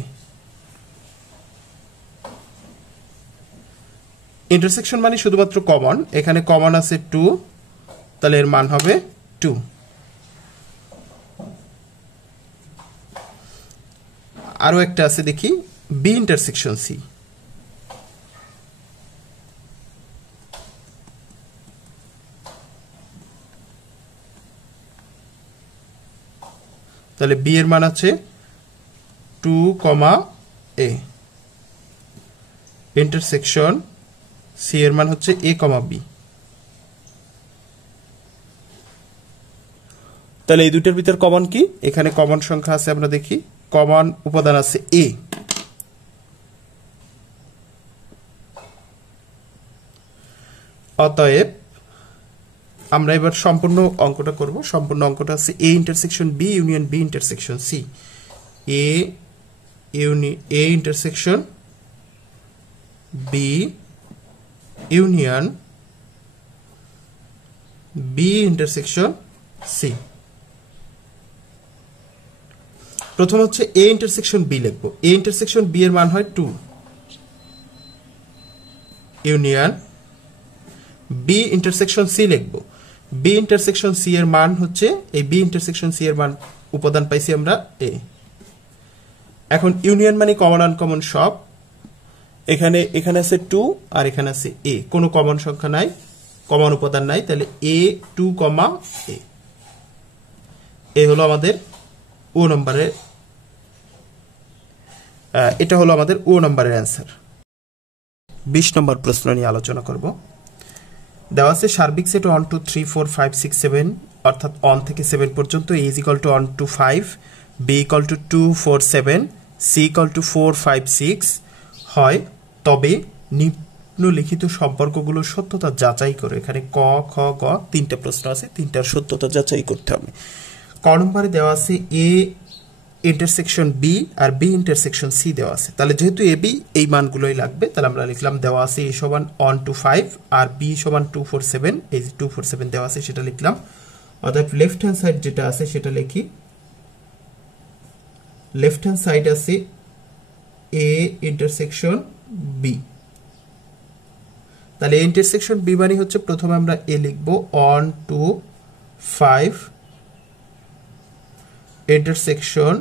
ইন্টারসেকশন মানে শুধুমাত্র কমন, এখানে কমন আছে 2, তাহলে এর মান হবে 2। আরো একটা আছে দেখি, বি ইন্টারসেকশন সি। তাহলে বি এর মান আছে 2, এ। ইন্টারসেকশন সি এর মান হচ্ছে এ বি। তাহলে এই দুটোর ভিতর কমন কি? এখানে কমন সংখ্যা আছে, আমরা দেখি। কমন উপাদান আছে এ। অতএব আমরা এবার সম্পূর্ণ অঙ্কটা করব। সম্পূর্ণ অঙ্কটা আছে A intersection B union B intersection C. A intersection B union B intersection C. প্রথম হচ্ছে এ ইন্টারসেকশন বি লিখবো। এ ইন্টারসেকশন বি এর মান হয় 2, ইউনিয়ন বি ইন্টারসেকশন সি লিখবো। বি ইন্টারসেকশন সি এর মান হচ্ছে, এই বি ইন্টারসেকশন সি এর মান উপাদান পাইছি আমরা এ। এখন ইউনিয়ন মানে কমন আনকমন সব, এখানে আছে 2 আর এখানে আছে এ, কোনো কমন সংখ্যা নাই, কমন উপাদান নাই, তাহলে এ 2, এ। এ হলো আমাদের ও নম্বরের, এটা হলো আমাদের ও নম্বরের অ্যান্সার। 20 নম্বর প্রশ্ন নিয়ে আলোচনা করব। দেওয়া আছে সার্বিক সেট 1 2 3 4 5 6 7, অর্থাৎ 1 থেকে 7 পর্যন্ত। A is equal to 1 2 5, B equal to 2 4 7, C equal to 4 5 6 হয়, তবে নিম্নলিখিত সম্পর্কগুলোর সত্যতা যাচাই করে। এখানে ক খ গ 3টে প্রশ্ন আছে, 3টার সত্যতা যাচাই করতে হবে। ক নম্বরে দেওয়া আছে এ ইন্টারসেকশন বি আর বি ইন্টারসেকশন সি দেওয়া আছে। তাহলে যেহেতু এ বি এই মানগুলোই লাগবে, তাহলে আমরা লিখলাম দেওয়া আছে এ সমান 1 2 5 আর বি সমান 2 4 7। এই যে 2 4 7 দেওয়া আছে সেটা লিখলাম। অর্থাৎ লেফট হ্যান্ড সাইড যেটা আছে সেটা লিখি। লেফট হ্যান্ড সাইড আছে এ ইন্টারসেকশন বি। তাহলে এ ইন্টারসেকশন বি মানে হচ্ছে প্রথমে আমরা এ লিখবো 1 2 5 ইন্টারসেকশন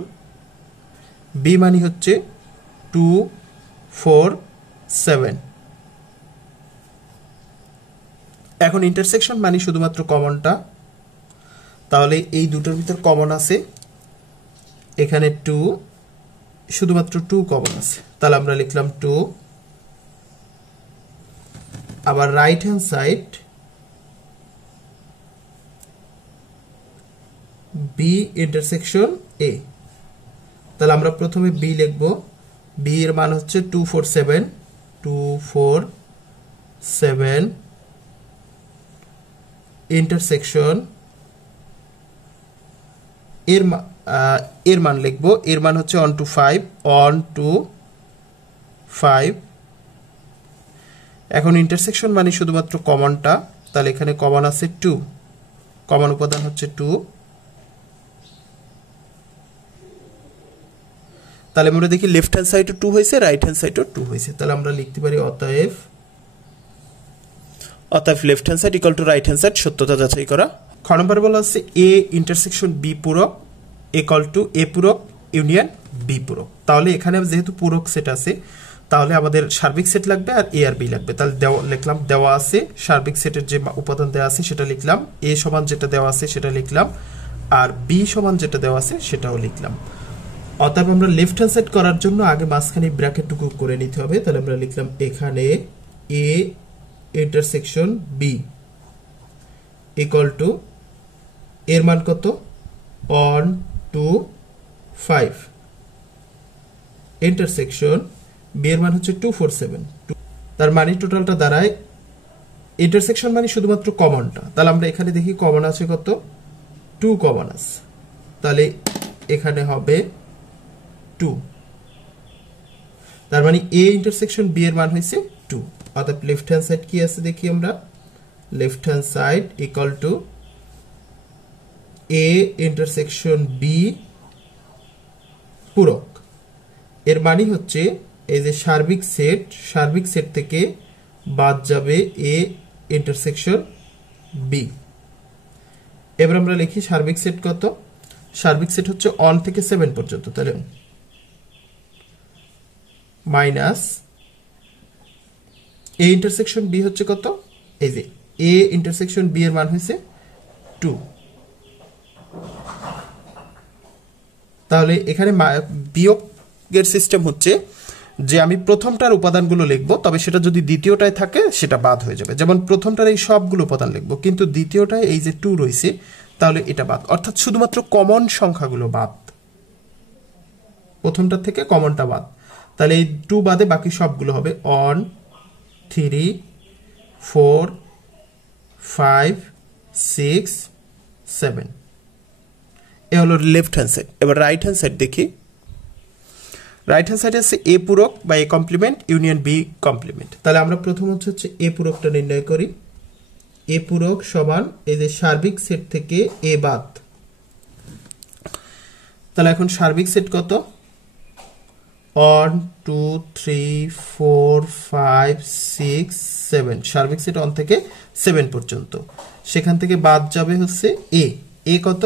বি মানে হচ্ছে 2 4 7। এখন ইন্টারসেকশন মানে শুধুমাত্র কমনটা, তাহলে এই দুটোর ভিতর কমন আছে, এখানে 2 শুধুমাত্র 2 কমন আছে, তাহলে আমরা লিখলাম 2। আবার right hand side B intersection A, তাহলে আমরা প্রথমে বি লিখব। বি এর মান হচ্ছে 247 ইন্টারসেকশন এর মান লিখব, এর মান হচ্ছে 1 to 5। এখন ইন্টারসেকশন মানে শুধুমাত্র কমনটা, তাহলে এখানে কমন আছে 2, কমন উপাদান হচ্ছে 2। তাহলে আমরা দেখি লেফট হ্যান্ড সাইডও 2 হয়েছে, রাইট হ্যান্ড সাইডও 2 হয়েছে, তাহলে আমরা লিখতে পারি অতএব left hand side equal to right hand side, সত্যতা যাচাই করা। খ নম্বর বলা হচ্ছে এ ইন্টারসেকশন বি পূরক ইকুয়াল টু এ পূরক ইউনিয়ন বি পূরক। তাহলে এখানে যেহেতু পূরক সেট আছে, তাহলে আমাদের সার্বিক সেট লাগবে আর এ আর বি লাগবে। তাহলে লিখলাম দেওয়া আছে সার্বিক সেটের যে উপাদান দেওয়া আছে সেটা লিখলাম, এ সমান যেটা দেওয়া আছে সেটা লিখলাম, আর বি সমান যেটা দেওয়া আছে সেটাও লিখলাম। অতএব আমরা লেফট হ্যান্ড সাইড করার জন্য আগে মাঝখানে ব্র্যাকেটটুকু করে নিতে হবে। তাহলে আমরা লিখলাম এখানে A intersection B equal to এর মান কত 1 to 5 ইন্টারসেকশন বি এর মান হচ্ছে 247। তার মানে টোটালটা দাঁড়ায়, ইন্টারসেকশন মানে শুধুমাত্র কমনটা, তাহলে আমরা এখানে দেখি কমন আছে কত 2 কমন আছে, তাহলে এখানে হবে 2। তার মানে এ ইন্টারসেকশন বি এর মান হয়েছে 2। অর্থাৎ লেফট হ্যান্ড সাইড কি আছে দেখি আমরা, left hand side equal to A intersection B পূরক। এর মানে হচ্ছে এই যে সার্বিক সেট থেকে বাদ যাবে এ ইন্টারসেকশন বি। এবার আমরা লিখি সার্বিক সেট কত, সার্বিক সেট হচ্ছে 1 থেকে 7 পর্যন্ত, তাহলে মাইনাস এ ইন্টারসেকশন বি হচ্ছে কত, এই যে এ ইন্টারসেকশন বি এর মান হয়েছে 2। তাহলে এখানে বিয়োগের সিস্টেম হচ্ছে যে আমি প্রথমটার উপাদানগুলো লিখবো, তবে সেটা যদি দ্বিতীয়টায় থাকে সেটা বাদ হয়ে যাবে। যেমন প্রথমটার এই সবগুলো উপাদান লিখবো, কিন্তু দ্বিতীয়টায় এই যে 2 রয়েছে তাহলে এটা বাদ, অর্থাৎ শুধুমাত্র কমন সংখ্যাগুলো বাদ, প্রথমটার থেকে কমনটা বাদ। তাহলে এই 2 বাদে বাকি সবগুলো হবে 1 3 4 5 6 7। এ হলো লেফট হ্যান্ড সাইড। এবার রাইট হ্যান্ড সাইড দেখি, রাইট হ্যান্ড সাইডে আছে এ পূরক বা A complement union B complement. তাহলে আমরা প্রথম হচ্ছে এ পূরকটা নির্ণয় করি। এ পূরক সমান এই যে সার্বিক সেট থেকে এ বাদ, তাহলে এখন সার্বিক সেট কত 1 2 3 4 5 6 7, সার্বিক সেট 1 থেকে 7 পর্যন্ত। সেখান থেকে বাদ যাবে হচ্ছে এ কত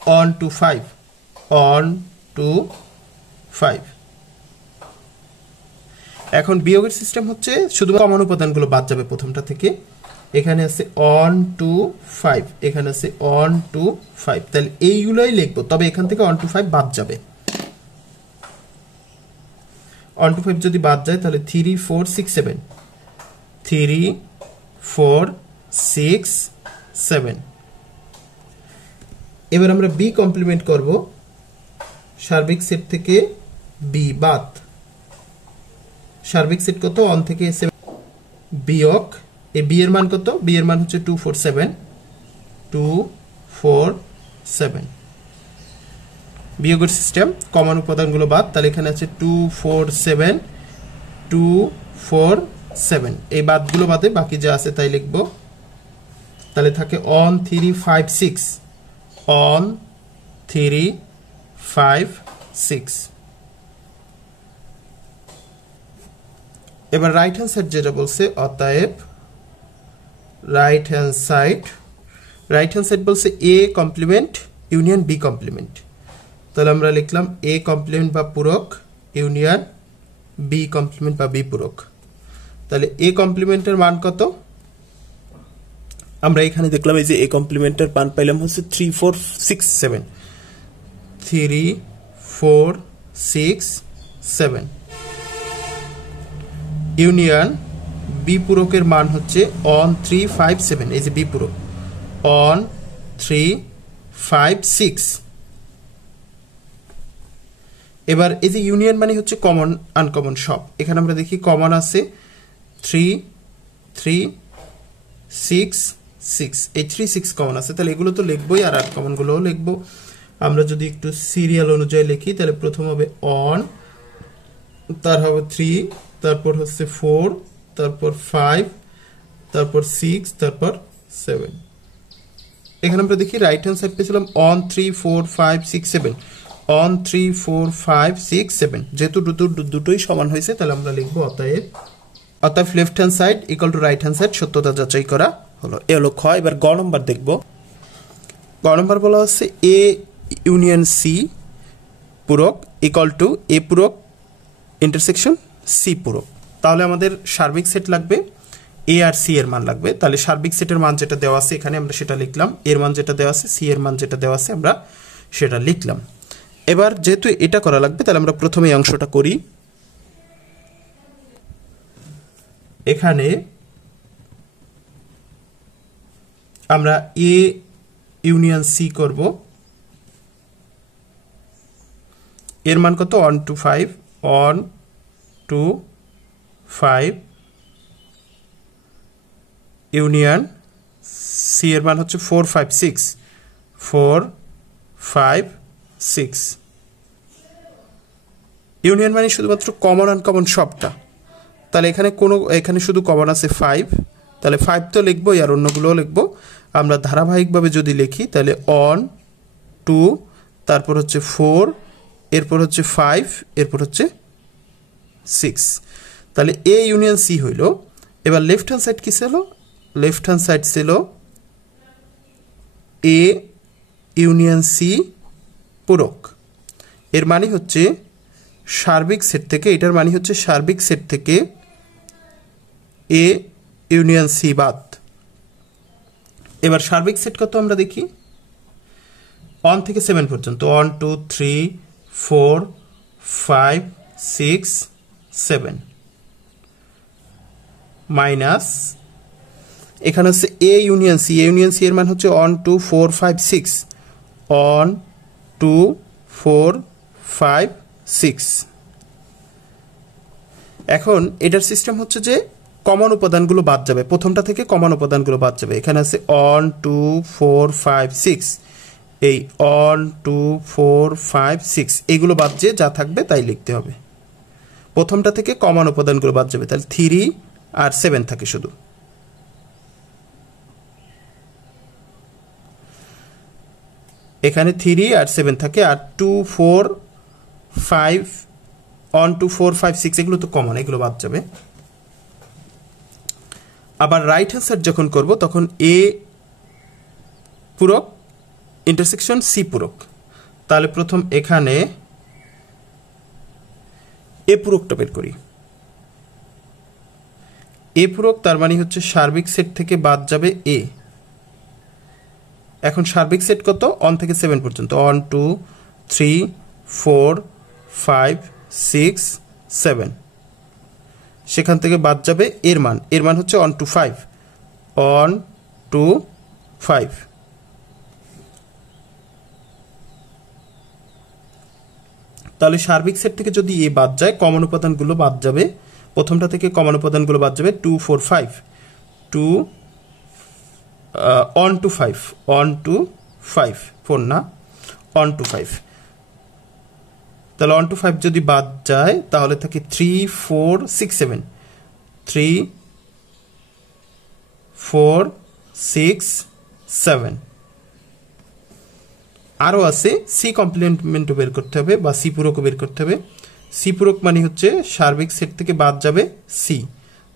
1 to 5 1 to 5। এখন বিয়োগের সিস্টেম হচ্ছে শুধু কমন উপাদানগুলো বাদ যাবে প্রথমটা থেকে, এখানে আছে 1 to 5, এখানে আছে 1 to 5, তাহলে এইগুলোই লিখবো, তবে এখান থেকে 1 to 5 বাদ যাবে। 1 to 5 যদি বাদ যায় তাহলে 3 4 6 7 3 4 6 7। এবার আমরা বি কমপ্লিমেন্ট করব, সার্বিক সেট থেকে বি বাদ, সার্বিক সেট কত 1 থেকে 7 বিয়োগ এই বি এর মান কত, বি এর মান হচ্ছে 247 বিয়োগের সিস্টেম কমন উপাদানগুলো বাদ, তাহলে এখানে আছে 247 এই বাদগুলো বাদে বাকি যা আছে তাই লিখব। তাহলে থাকে 1 3 5 6 1 3 5 6। এবার রাইট হ্যান্ড সাইড যেটা বলছে, অতএব রাইট হ্যান্ড সাইড বলছে A complement union B complement. তাহলে আমরা লিখলাম এ কমপ্লিমেন্ট বা পূরক ইউনিয়ন বি কমপ্লিমেন্ট বা বি পূরক। তাহলে এ কমপ্লিমেন্টের মান কত, আমরা এখানে দেখলাম এই যে এ কমপ্লিমেন্টের মান পাইলাম হচ্ছে 3 4 6 7 3 4 6 7 ইউনিয়ন বি পূরকের মান হচ্ছে অন 3 5 7 এই যে বি পূরক অন 3 5 6 এবার এই যে ইউনিয়ন মানে হচ্ছে কমন আনকমন সব এখানে আমরা দেখি কমন আছে 3 3 6 6 এই 3 6 কমন আছে তাহলে এগুলো তো লিখবই আর আনকমন গুলোও লিখবো আমরা যদি একটু সিরিয়াল অনুযায়ী লিখি তাহলে প্রথম হবে অন তার হবে 3 তারপর হচ্ছে 4 তারপর 5 তারপর 6 তারপর 7 এখানে আমরা দেখি রাইট হ্যান্ড সাইড পেয়েছিলাম অন 3 4 5 6 7 অন 3 4 5 6 7 যেহেতু দুটোই সমান হয়েছে তাহলে আমরা লিখব অতএব left hand side equal to right hand side সত্যতা যাচাই করা হলো এ হলো খ এবার গ নম্বর দেখব গ নম্বর বলা হচ্ছে এ ইউনিয়ন সি পূরক ইকুয়াল টু এ পূরক ইন্টারসেকশন সি পূরক তাহলে আমাদের সার্বিক সেট লাগবে এ আর সি এর মান লাগবে তাহলে সার্বিক সেটের মান যেটা দেওয়া আছে এখানে আমরা সেটা লিখলাম এর মান যেটা দেওয়া আছে সি এর মান যেটা দেওয়া আছে আমরা সেটা লিখলাম এবার যেহেতু এটা করা লাগবে তাহলে আমরা প্রথমে এই অংশটা করি এখানে আমরা এ ইউনিয়ন সি করব এর মান কত 1 2 5 1 2 5 ইউনিয়ন সি এর মান হচ্ছে 4 5 6 4 5 6 ইউনিয়ন মানে শুধুমাত্র কমন আনকমন সবটা তাহলে এখানে শুধু কমন আছে 5 তাহলে 5 তো লিখবো আর অন্যগুলোও লিখবো আমরা ধারাবাহিকভাবে যদি লিখি তাহলে অন 2 তারপর হচ্ছে 4 এরপর হচ্ছে 5 এরপর হচ্ছে 6 তাহলে এ ইউনিয়ন সি হইল এবার লেফট হ্যান্ড সাইড কি ছিল লেফট হ্যান্ড সাইড ছিল এ ইউনিয়ন সি পূরক এর মানে হচ্ছে সার্বিক সেট থেকে এটার মানে হচ্ছে সার্বিক সেট থেকে এ ইউনিয়ন সি বাদ এবার সার্বিক সেট কত আমরা দেখি 1 থেকে 7 পর্যন্ত 1 2 3 4 5 6 7 মাইনাস এখানে হচ্ছে এ ইউনিয়ন সি এর মান হচ্ছে 1 2 4 5 6 1 2 4 5 6 এখন এটার সিস্টেম হচ্ছে যে কমন উপাদানগুলো বাদ যাবে প্রথমটা থেকে কমন উপাদানগুলো বাদ যাবে এখানে আছে 1 2 4 5 6 এই 1 2 4 5 6 এগুলো বাদ যে যা থাকবে তাই লিখতে হবে প্রথমটা থেকে কমন উপাদানগুলো বাদ যাবে তাহলে 3 আর 7 থাকে শুধু এখানে 3 আর 7 থাকে আর 2 4 5 1 2 4 5 6 এগুলো তো কমন এগুলো বাদ যাবে আবার রাইট হ্যান্ড সাইড যখন করব তখন এ পূরক ইন্টারসেকশন সি পূরক তাহলে প্রথম এখানে এ পূরকটা বের করি এ পূরক তার মানে হচ্ছে সার্বিক সেট থেকে বাদ যাবে এ এখন সার্বিক সেট কত 1 থেকে 7 পর্যন্ত 1 2 3 4 5 6 7 সেখান থেকে বাদ যাবে এর মান হচ্ছে 1 2 5 1 2 5 তাহলে সার্বিক সেট থেকে যদি এ বাদ যায় কমন উপাদানগুলো বাদ যাবে প্রথমটা থেকে কমন উপাদানগুলো বাদ যাবে 2 4 5 2 1 2 5 1 2 5 4 না 1 2 5 তাহলে 1 2 5 যদি বাদ যায় তাহলে থাকে 3 4 6 7 3 4 6 7 আরও আছে সি কমপ্লিমেন্টও বের করতে হবে বা সি পূরকও বের করতে হবে সি পূরক মানে হচ্ছে সার্বিক সেট থেকে বাদ যাবে সি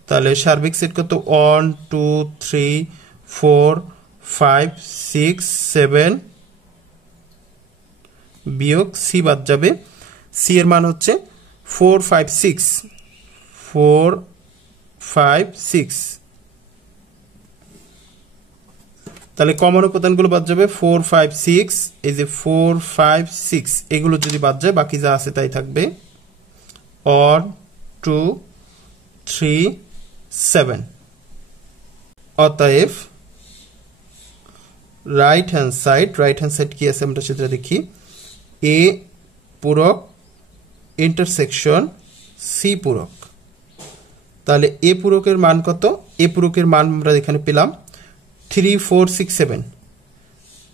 তাহলে সার্বিক সেট কত 1 2 3 4 5 6 7 বিয়োগ সি বাদ যাবে সি এর মান হচ্ছে 4 5 6 4 5 6 তাহলে কমন উপাদানগুলো বাদ যাবে 4 5 6 এই যে 4 5 6 এগুলো যদি বাদ যায় বাকি যা আছে তাই থাকবে 1 2 3 7 অতএব রাইট হ্যান্ড সাইড কি আছে আমরা সেটা দেখি এ পূরক ইন্টারসেকশন সি পূরক তাহলে এ পূরকের মান কত এ পূরকের মান আমরা এখানে পেলাম 3 4 6 7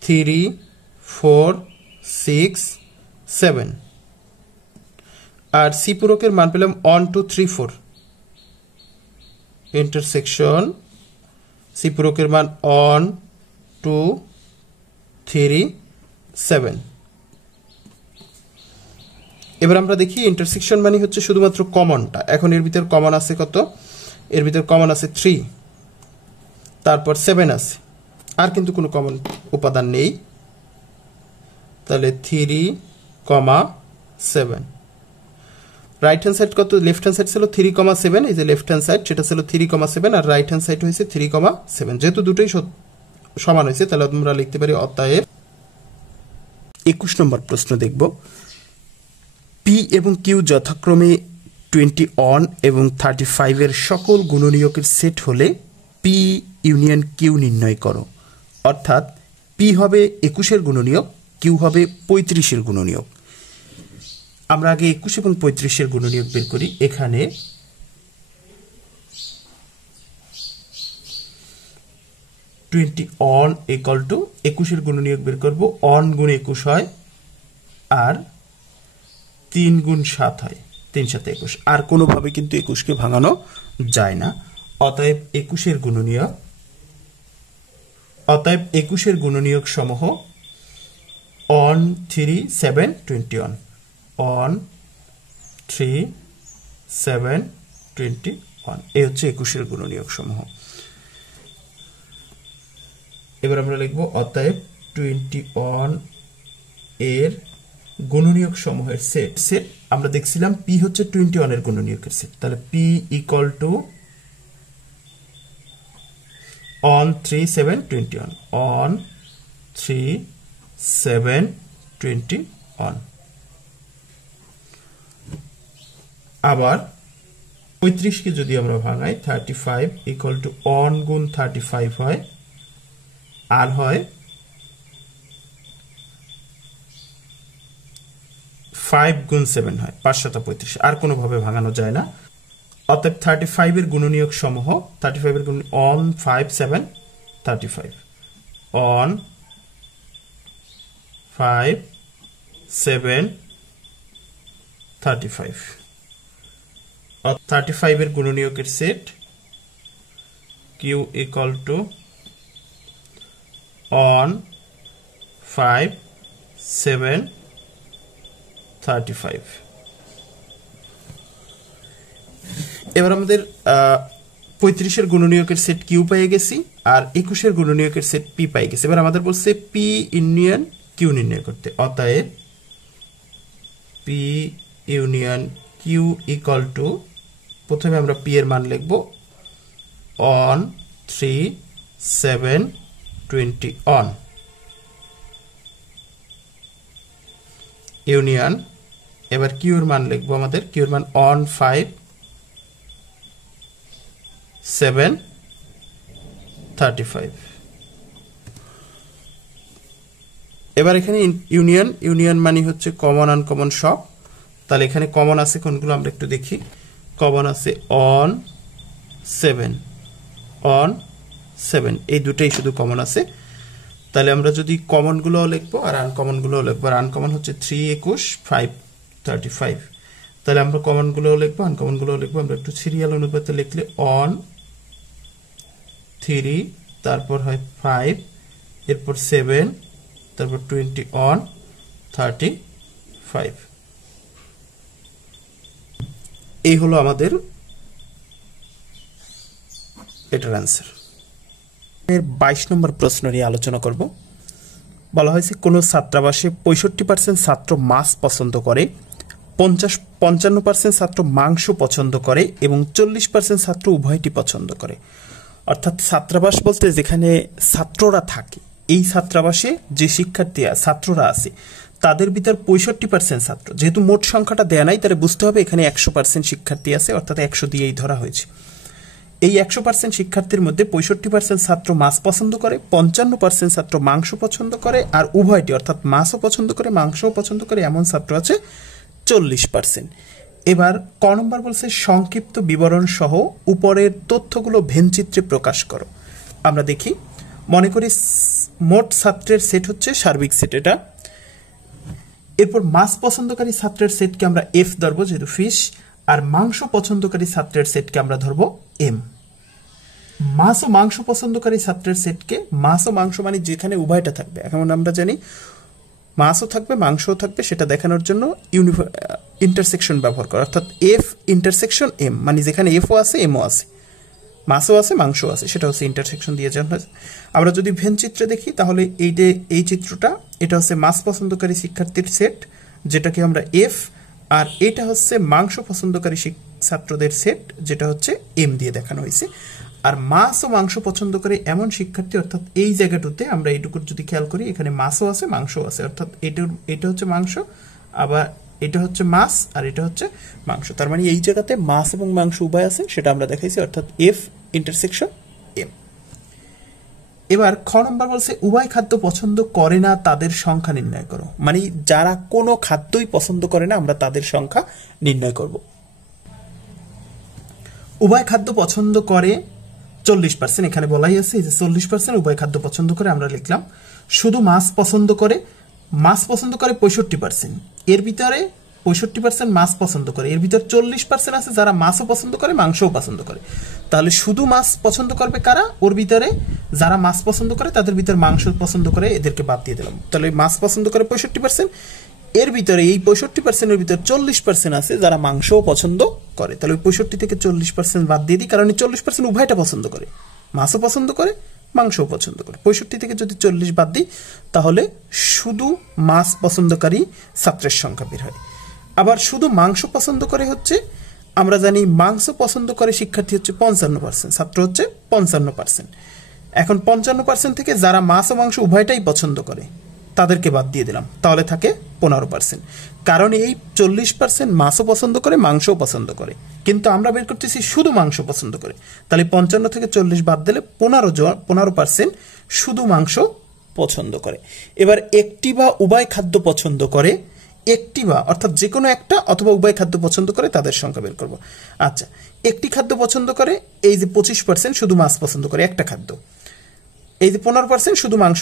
3 4 6 7 আর সি পূরকের মান পেলাম 1 2 3 4 ইন্টারসেকশন সি পূরকের মান 1 2 3 7 এবার আমরা দেখি ইন্টারসেকশন মানে হচ্ছে শুধুমাত্র কমনটা এখন এর ভিতর কমন আছে কত এর ভিতর কমন আছে 3 তারপর 7 আছে আর কিন্তু কোনো কমন উপাদান নেই তাহলে 3 7 রাইট হ্যান্ড সাইড কত লেফট হ্যান্ড সাইড ছিল 3 7 এই যে লেফট হ্যান্ড সাইড সেটা ছিল 3 7 আর রাইট হ্যান্ড সাইড হয়েছে 3 7 যেহেতু দুটোই সমান হয়েছে তাহলে আমরা লিখতে পারি অতএব 21 নম্বর প্রশ্ন দেখব পি এবং কিউ যথাক্রমে 21 এবং 35 এর সকল গুণনীয়কের সেট হলে পি ইউনিয়ন কিউ নির্ণয় করো অর্থাৎ পি হবে 21 এর গুণনীয়ক কিউ হবে 35 এর গুণনীয়ক আমরা আগে 21 এবং 35 এর গুণনীয়ক বের করি এখানে 21 ইকুয়াল টু 21 এর গুণনীয়ক বের করব 1 গুণ 21 হয় আর 3 গুণ 7 হয় 3 7 21 আর কোনোভাবে কিন্তু 21 কে ভাঙানো যায় না অতএব 21 এর গুণনীয়ক সমূহ 1 3 7 21 1 3 7 21 এই হচ্ছে 21 এর গুণনীয়ক সমূহ এবার আমরা লিখব অতএব 21 এর গুণনীয়ক সমূহের সেট আমরা দেখছিলাম p হচ্ছে 21 এর গুণনীয়কের সেট তাহলে p ইকুয়াল টু 1 3 7 21 1 3 7 21 আবার 35 কে যদি আমরা ভাঙাই 35 ইকুয়াল টু 1 গুণ 35 হয় আর হয় 5 গুণ 7 হয় 535 আর কোনো ভাবে ভাঙানো যায় না অতএব 35 এর গুণনীয়ক সমূহ 35 এর গুণ 1 5 7 35 1 5 7 35 35 এর গুণনীয়কের সেট q ইকুয়াল টু 1 5 7 35 এবার আমাদের 35 এর গুণনীয়কের সেট কিউ পেয়ে গেছি আর 21 এর গুণনীয়কের সেট পি পেয়ে গেছি এবার আমাদের বলছে পি ইউনিয়ন কিউ নির্ণয় করতে অতএব P union Q equal to প্রথমে আমরা পি এর মান লিখব 1 3 7 21 ইউনিয়ন এবার কিউ এর মান লিখব আমাদের কিউ এর মান 1 5 7 35 এবার এখানে ইউনিয়ন মানে হচ্ছে কমন আনকমন সব তাহলে এখানে কমন আছে কোনগুলো আমরা একটু দেখি কমন আছে 1 7 1 7 এই দুটোই শুধু কমন আছে তাহলে আমরা যদি কমন গুলো লিখবো আর আনকমন গুলো লিখবো আর আনকমন হচ্ছে 3 21 5 35 তাহলে আমরা কমন গুলো লিখবো আনকমন গুলো লিখবো আমরা একটু সিরিয়াল অনুপাতে লিখলে 1 3 তারপর হয় 5 এরপর 7 তারপর 21 35 এই হলো আমাদের এটার आंसर এর 22 নম্বর প্রশ্ন নিয়ে আলোচনা করব বলা হয়েছে কোন ছাত্রাবাসে 65% ছাত্র মাছ পছন্দ করে 55% ছাত্র মাংস পছন্দ করে এবং 40% ছাত্র উভয়টি পছন্দ করে অর্থাৎ ছাত্রাবাস বলতে যেখানে ছাত্ররা থাকে এই ছাত্রাবাসে যে শিক্ষার্থীরা ছাত্ররা আছে তাদের ভিতর 65% ছাত্র, যেহেতু মোট সংখ্যাটা দেয়া নাই তাহলে বুঝতে হবে এখানে 100% শিক্ষার্থী আছে, অর্থাৎ 100 দিয়েই ধরা হয়েছে। এই 100% শিক্ষার্থীর মধ্যে 65% ছাত্র মাছ পছন্দ করে, 55% ছাত্র মাংস পছন্দ করে, আর উভয়টি অর্থাৎ মাছও পছন্দ করে মাংসও পছন্দ করে এমন ছাত্র আছে 40%। এবার ক নম্বর বলছে সংক্ষিপ্ত বিবরণ সহ উপরের তথ্যগুলো ভেনচিত্রে প্রকাশ করো। আমরা দেখি, মনে করি মোট ছাত্রের সেট হচ্ছে সার্বিক সেট এটা। এরপর মাছ পছন্দকারী ছাত্রের সেটকে আমরা এফ ধরবো যেহেতু ফিশ, আর মাংস পছন্দকারী ছাত্রের সেটকে আমরা ধরবো এম। মাছ ও মাংস পছন্দকারী ছাত্রের সেটকে, মাছ ও মাংস মানে যেখানে উভয়টা থাকবে, এখন আমরা জানি মাছও থাকবে মাংসও থাকবে, সেটা দেখানোর জন্য ইন্টারসেকশন ব্যবহার করা, অর্থাৎ এফ ইন্টারসেকশন এম, মানে যেখানে এফও আছে এমও আছে, মাছও আছে মাংসও আছে, সেটা হচ্ছে ইন্টারসেকশন দিয়ে যান। আমরা যদি ভেন চিত্রে দেখি তাহলে এই চিত্রটা, এটা হচ্ছে মাছ পছন্দকারী শিক্ষার্থীর সেট যেটাকে আমরা এফ, আর এটা হচ্ছে মাংস পছন্দকারী ছাত্রদের সেট যেটা হচ্ছে এম দিয়ে দেখানো হয়েছে। আর মাছ ও মাংস পছন্দ করে এমন শিক্ষার্থী, অর্থাৎ এই জায়গাটাতে আমরা এইটুকু যদি খেয়াল করি এখানে মাছও আছে মাংসও আছে, অর্থাৎ এটা হচ্ছে মাংস, আবার এটা হচ্ছে মাছ, আর এটা হচ্ছে মাংস, তার মানে এই জায়গাতে মাছ এবং মাংস উভয় আছে, সেটা আমরা দেখাইছি, অর্থাৎ এফ ইন্টারসেকশন এম। এবার খ নম্বর বলছে উভয় খাদ্য পছন্দ করে না তাদের সংখ্যা নির্ণয় করো, মানে যারা কোনো খাদ্যই পছন্দ করে না আমরা তাদের সংখ্যা নির্ণয় করব। উভয় খাদ্য পছন্দ করে 40%, এখানে বলাই আছে এই যে 40% উভয় খাদ্য পছন্দ করে, আমরা লিখলাম। শুধু মাছ পছন্দ করে 65%, এর ভিতরে 65% মাছ পছন্দ করে, এর ভিতরে 40% আছে যারা মাছও পছন্দ করে মাংসও পছন্দ করে। তাহলে শুধু মাছ পছন্দ করবে কারা, ওর ভিতরে যারা মাছ পছন্দ করে তাদের ভিতরে মাংস পছন্দ করে, এদেরকে বাদ দিয়ে দিলাম। তাহলে মাছ পছন্দ করে 65%, এর ভিতরে এই 65%-এর ভিতরে 40% আছে যারা মাংসও পছন্দ করে, তাহলে 65 থেকে 40% বাদ দিয়ে দিই, কারণ 40% উভয়টা পছন্দ করে, মাছও পছন্দ করে মাংসও পছন্দ করে। 65 থেকে যদি 40 বাদ দিই তাহলে শুধু মাছ পছন্দকারী ছাত্রের সংখ্যা বের হয়। আবার শুধু মাংস পছন্দ করে হচ্ছে, আমরা জানি মাংস পছন্দ করে শিক্ষার্থী হচ্ছে 55%, ছাত্র হচ্ছে 55%। এখন 55% থেকে যারা মাছ ও মাংস উভয়টাই পছন্দ করে তাদেরকে বাদ দিয়ে দিলাম, তাহলে থাকে 15%, কারণ এই 40% মাছও পছন্দ করে মাংসও পছন্দ করে, কিন্তু আমরা বের করতেছি শুধু মাংস পছন্দ করে, তাহলে 55 থেকে 40 বাদ দিলে 15% শুধু মাংস পছন্দ করে। এবার একটি বা উভয় খাদ্য পছন্দ করে, একটি বা অর্থাৎ যে কোনো একটা অথবা উভয় খাদ্য পছন্দ করে তাদের সংখ্যা বের করব। আচ্ছা, একটি খাদ্য পছন্দ করে, এই যে 25% শুধু মাছ পছন্দ করে একটা খাদ্য, এই যে 15% শুধু মাংস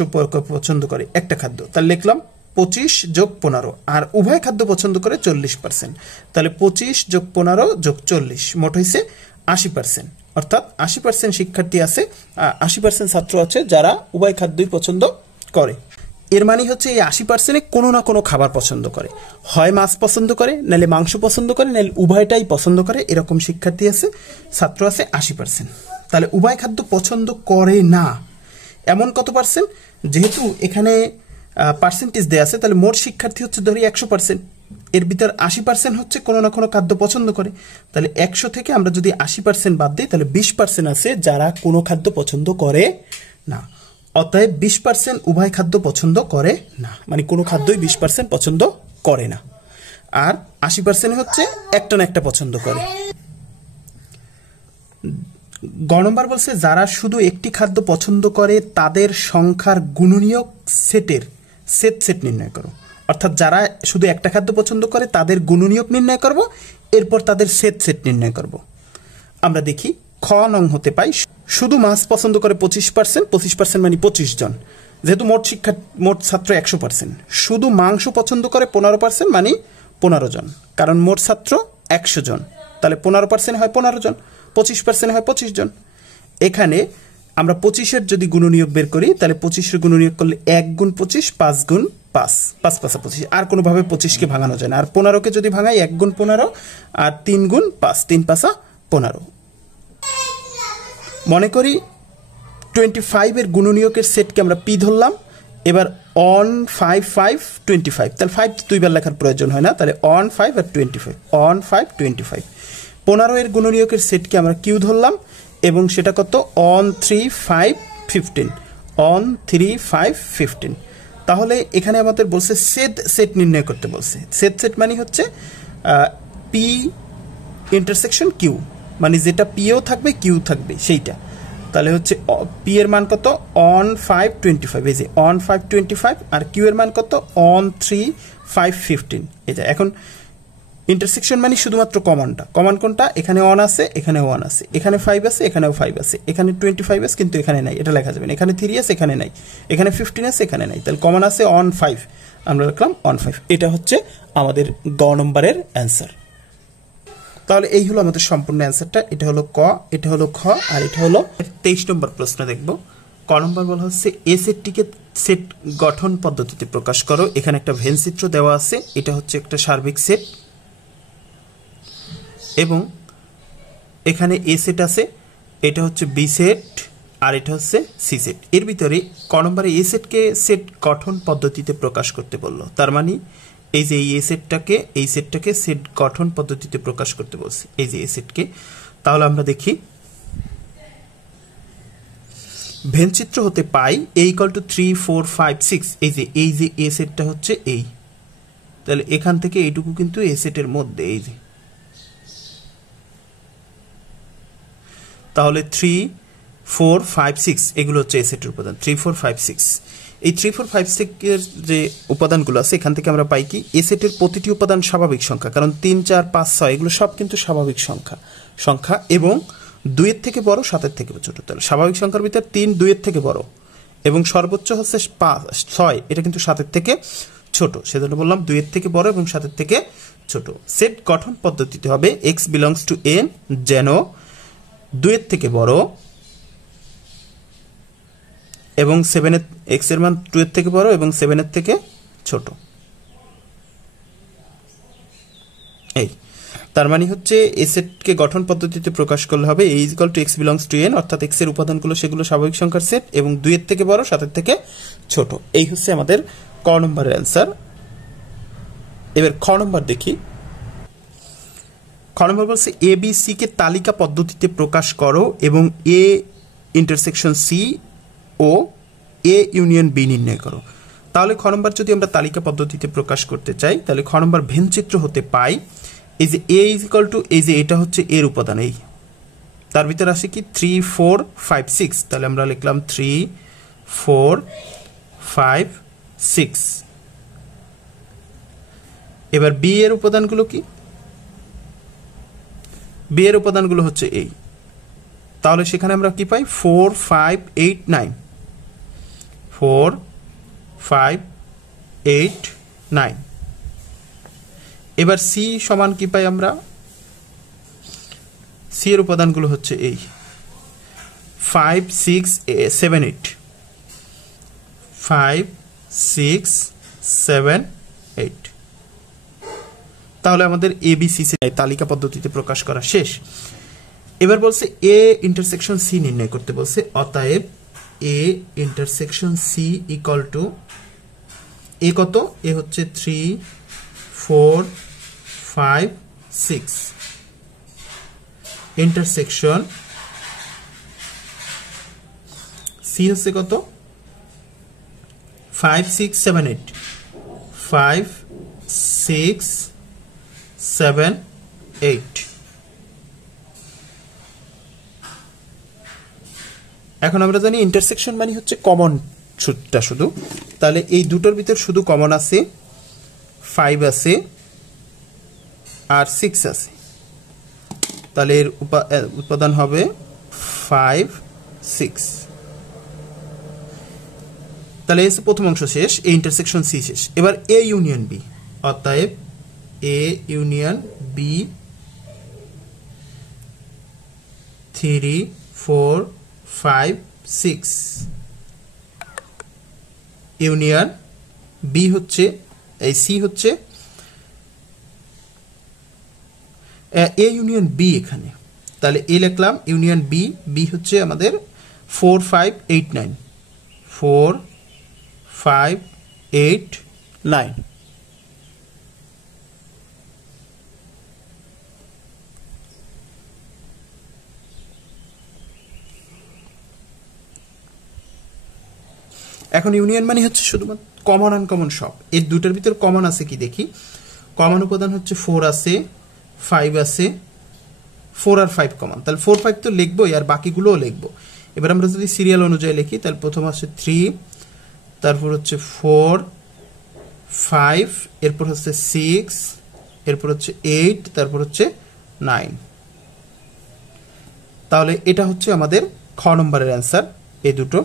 পছন্দ করে একটা খাদ্য, তাহলে লিখলাম 25 যোগ 15, আর উভয় খাদ্য পছন্দ করে 40%, তাহলে 25 যোগ 15 যোগ 40 মোট হয়েছে 80%, অর্থাৎ 80% শিক্ষার্থী আছে, 80% ছাত্র আছে যারা উভয় খাদ্যই পছন্দ করে। এর মানে হচ্ছে এই 80% কোনো না কোনো খাবার পছন্দ করে, হয় মাছ পছন্দ করে, নাহলে মাংস পছন্দ করে, নাহলে উভয়টাই পছন্দ করে, এরকম শিক্ষার্থী আছে, ছাত্র আছে 80%। তাহলে উভয় খাদ্য পছন্দ করে না এমন কত পার্সেন্ট, যেহেতু এখানে পার্সেন্টেজ দেওয়া আছে তাহলে মোট শিক্ষার্থী হচ্ছে ধরি 100%, এর ভিতর 80% হচ্ছে কোনো না কোনো খাদ্য পছন্দ করে, তাহলে 100 থেকে আমরা যদি 80% বাদ দিই তাহলে 20% আছে যারা কোনো খাদ্য পছন্দ করে না। অতএব 20% উভয় খাদ্য পছন্দ করে না, মানে কোনো খাদ্যই 20% পছন্দ করে না, আর 80% হচ্ছে একটা না একটা পছন্দ করে। গ নম্বর বলছে যারা শুধু একটি খাদ্য পছন্দ করে তাদের সংখ্যার গুণনীয়ক সেটের সেট নির্ণয় করো, অর্থাৎ যারা শুধু একটা খাদ্য পছন্দ করে তাদের গুণনীয়ক নির্ণয় করব, এরপর তাদের সেট নির্ণয় করব। আমরা দেখি খ নং হতে পাই, শুধু মাছ পছন্দ করে 25% মানে 25 জন, যেহেতু মোট ছাত্র 100%, শুধু মাংস পছন্দ করে 15% মানে 15 জন, কারণ মোট ছাত্র 100 জন, তাহলে 15% হয় 15 জন, 25% হয় 25 জন। এখানে আমরা 25-এর যদি গুণনীয়ক বের করি তাহলে 25-এর গুণনীয়ক করলে 1 গুণ 25 5 গুণ 5, 5 5 25, আর কোনোভাবে 25-কে ভাঙানো যায় না, আর 15-কে যদি ভাঙাই 1 গুণ 15 আর 3 গুণ 5, 3 5 15। মনে করি 25-এর গুণনীয়কের সেটকে আমরা পি ধরলাম, এবার অন 5 5 25, তাহলে 5 দুইবার লেখার প্রয়োজন হয় না, তাহলে অন 5 আর 25, অন 5 25। 15-এর গুণনীয়কের সেটকে আমরা কিউ ধরলাম, এবং সেটা কত অন 3 5 15, অন 3 5 15, তাহলে এখানে আমাদের বলছে সেট সেট নির্ণয় করতে বলছে। সেট সেট মানে হচ্ছে পি ইন্টারসেকশন কিউ, মানে যেটা পিও থাকবে কিউ থাকবে সেইটা। তাহলে হচ্ছে পি এর মান কত অন 525, এই যে অন 525, আর কিউ এর মান কত অন 3515। এটা এখন ইন্টারসেকশন মানে শুধুমাত্র কমনটা, কমন কোনটা, এখানে অন আছে এখানে ওয়ান আছে, এখানে 5 আছে এখানেও 5 আছে, এখানে 25 আছে কিন্তু এখানে নাই, এটা লেখা যাবে না, এখানে 3 আছে এখানে নাই, এখানে 15 আছে এখানে নাই, তাহলে কমন আছে অন 5, আমরা লিখলাম অন 5। এটা হচ্ছে আমাদের গ নম্বরের অ্যান্সার। তাহলে এই হলো আমাদের সম্পূর্ণ অ্যান্সারটা। এটা হলো ক, এটা হলো খ, আর এটা হলো 23 নম্বর প্রশ্ন দেখব। ক নম্বর বলা হচ্ছে এ সেটটিকে সেট গঠন পদ্ধতিতে প্রকাশ করো। এখানে একটা ভেন চিত্র দেওয়া আছে, এটা হচ্ছে একটা সার্বিক সেট, এবং এখানে এ সেট আছে, এটা হচ্ছে বি সেট, আর এটা হচ্ছে সি সেট। এর ভিতরে ক নম্বরে এ সেটকে সেট গঠন পদ্ধতিতে প্রকাশ করতে বললো, তার মানে এই যে এই সেটটাকে সেট গঠন পদ্ধতিতে প্রকাশ করতে বলছি, এই যে এই সেটকে। তাহলে আমরা দেখি ভেনচিত্র হতে পাই a = 3 4 5 6, এই যে এ সেটটা হচ্ছে এই, তাহলে এখান থেকে এইটুকু কিন্তু এ সেটের মধ্যে, এই যে, তাহলে 3 4 5 6 এগুলো হচ্ছে এ সেটের উপাদান। 3 4 5 6, এই 3 4 5 6 এর যে উপাদানগুলো আছে এখান থেকে আমরা পাই কি এ সেটের প্রতিটি উপাদান স্বাভাবিক সংখ্যা, কারণ 3 4 5 6 এগুলো সব কিন্তু স্বাভাবিক সংখ্যা এবং 2 এর থেকে বড় 7 এর থেকে ছোট। তাহলে স্বাভাবিক সংখ্যার ভিতর 3 2 এর থেকে বড় এবং সর্বোচ্চ হচ্ছে 5 6, এটা কিন্তু 7 এর থেকে ছোট, সেজন্য বললাম 2 এর থেকে বড় এবং 7 এর থেকে ছোট। সেট গঠন পদ্ধতিতে হবে x belongs to n যেন 2 এর থেকে বড় এবং 7 এর x এর মান 2 এর থেকে বড় এবং 7 এর থেকে ছোট। এই তার মানে হচ্ছে এ সেটকে গঠন পদ্ধতিতে প্রকাশ করলে হবে a = x belongs to n, অর্থাৎ x এর উপাদানগুলো সেগুলো স্বাভাবিক সংখ্যার সেট এবং 2 এর থেকে বড় 7 এর থেকে ছোট। এই হচ্ছে আমাদের ক নম্বরের অ্যান্সার। এবার খ নম্বর দেখি। খ নম্বর বলছে এ বি সি কে তালিকা পদ্ধতিতে প্রকাশ করো এবং এ ইন্টারসেকশন সি ও এ ইউনিয়ন বি নির্ণয় করো। তাহলে খ নম্বর যদি আমরা তালিকা পদ্ধতিতে প্রকাশ করতে চাই, তাহলে খ নম্বর ভেনচিত্র হতে পাই এই যে a = এই যে এটা হচ্ছে এর উপাদান, এই তার ভিতরে আসে কি 3 4 5 6, তাহলে আমরা লিখলাম 3 4 5 6। এবার বি এর উপাদানগুলো কি, বি এর উপাদানগুলো হচ্ছে এই, তাহলে সেখানে আমরা কি পাই 4 5 8 9, 4 5 8 9। এবার সি সমান কি পাই আমরা, সি এর উপাদানগুলো হচ্ছে এই 5 6 7 8, 5 6 7 8। তাহলে আমাদের এ বি সি তালিকা পদ্ধতিতে প্রকাশ করা শেষ। এবার বলছে এ ইন্টারসেকশন সি নির্ণয় করতে বলছে, অতএব এ ইন্টারসেকশন সি = এ কত, এ হচ্ছে 3 4 5 6, ইন্টারসেকশন সি হচ্ছে কত 5 6 7 8, 5 6 7 8। এখন আমরা জানি ইন্টারসেকশন মানে হচ্ছে কমন সূত্রটা শুধু, তাহলে এই দুটোর ভিতর শুধু কমন আছে 5 আছে আর 6 আছে, তাহলে এর উপাদান হবে 5 6। তাহলে এই প্রথম অংশ শেষ, এই ইন্টারসেকশন সি শেষ। এবার এ ইউনিয়ন বি, অতএব A union B 3 4 5 6 union B হচ্ছে এই সি হচ্ছে এ ইউনিয়ন বি এখানে, তাহলে এ লিখলাম ইউনিয়ন বি, বি হচ্ছে আমাদের 4 5 8 9, 4 5 8 9। এখন ইউনিয়ন মানে হচ্ছে শুধুমাত্র কমন আনকমন সব। এই দুটার ভিতর কমন আছে কি দেখি। কমন উপাদান হচ্ছে 4 আছে, 5 আছে, 4 আর 5 কমন, তাহলে 4 5 তো লিখবোই, আর বাকিগুলোও লিখবো। এবার আমরা যদি সিরিয়াল অনুযায়ী লিখি, তাহলে প্রথম আছে 3, তারপর হচ্ছে 4, 5, এরপর হচ্ছে 6, এরপর হচ্ছে 8, তারপর হচ্ছে 9। তাহলে এটা হচ্ছে আমাদের খ নম্বরের অ্যান্সার, এই দুটো।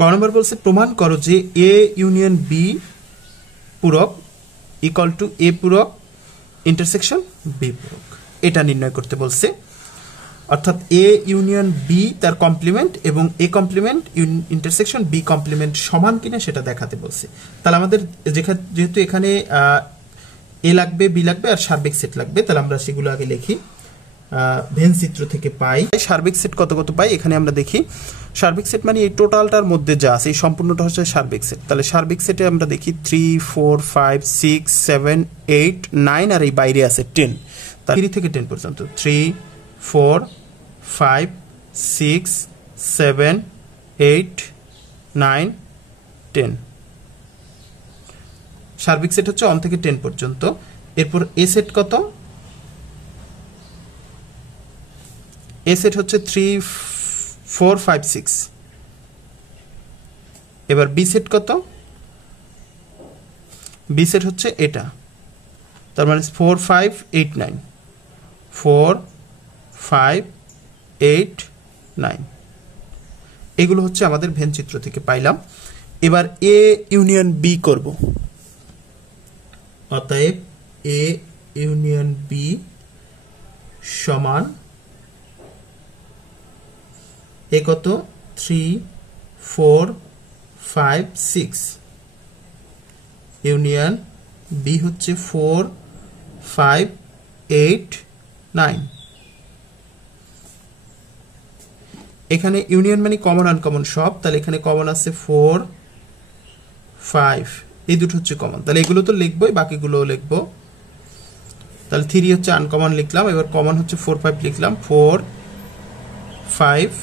গ নম্বর বলছে প্রমাণ করো যে এ ইউনিয়ন বি পূরক ইকুয়াল টু এ পূরক ইন্টারসেকশন বি পূরক। এটা নির্ণয় করতে বলছে, অর্থাৎ এ ইউনিয়ন বি তার কমপ্লিমেন্ট এবং A complement intersection B complement সমান কিনা সেটা দেখাতে বলছে। তাহলে আমাদের যেহেতু এখানে এ লাগবে, বি লাগবে, আর সার্বিক সেট লাগবে, তাহলে আমরা সেগুলো আগে লিখি। ভেন চিত্র থেকে পাই সার্বিক সেট কত কত পাই। এখানে আমরা দেখি সার্বিক সেট মানে এই টোটালটার মধ্যে যা আছে এই সম্পূর্ণটা হচ্ছে সার্বিক সেট। তাহলে সার্বিক সেটে আমরা দেখি 3 4 5 6 7 8 9, আর এই বাইরে আছে 10। 3 থেকে 10 পর্যন্ত 3 4 5 6 7 8 9 10। সার্বিক সেট হচ্ছে 1 থেকে 10 পর্যন্ত। এরপর এ সেট কত? এ সেট হচ্ছে 3 4 5 6। এবার বি সেট কত? বি সেট হচ্ছে এটা, তার মানে 4 5 8 9, 4 5 8 9। এগুলো হচ্ছে আমাদের ভেন চিত্র থেকে পাইলাম। এবার এ ইউনিয়ন বি করব। অতএব এ ইউনিয়ন বি সমান এ কত? 3 4 5 6, ইউনিয়ন বি হচ্ছে 4 5 8 9। এখানে ইউনিয়ন মানে কমন আনকমন সব, তাহলে এখানে কমন আছে 4 5, এই দুটো হচ্ছে কমন, তাহলে এগুলো তো লিখবোই, বাকিগুলোও লিখবো। তাহলে 3 হচ্ছে আনকমন লিখলাম, এবার কমন হচ্ছে 4 5 লিখলাম, 4 5,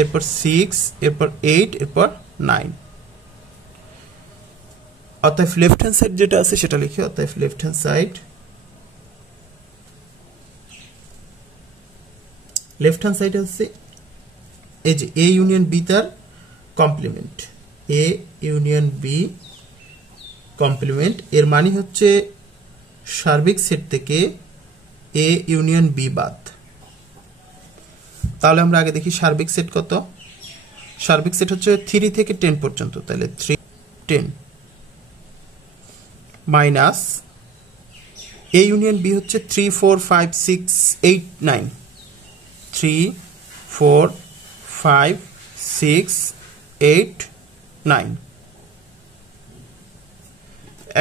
এরপর 6, এরপর 8, এরপর 9। অতএব লেফট হ্যান্ড সাইড যেটা আছে সেটা লিখি। অতএব left hand side, left hand side হচ্ছে এই যে এ ইউনিয়ন বি তার complement, A union B complement, এর মানে হচ্ছে সার্বিক সেট থেকে এ ইউনিয়ন বি বাদ। তাহলে আমরা আগে দেখি সার্বিক সেট কত। সার্বিক সেট হচ্ছে 3 থেকে 10 পর্যন্ত, তাহলে 3 10 মাইনাস এ ইউনিয়ন বি হচ্ছে 3 4 5 6 8 9, 3 4 5 6 8 9।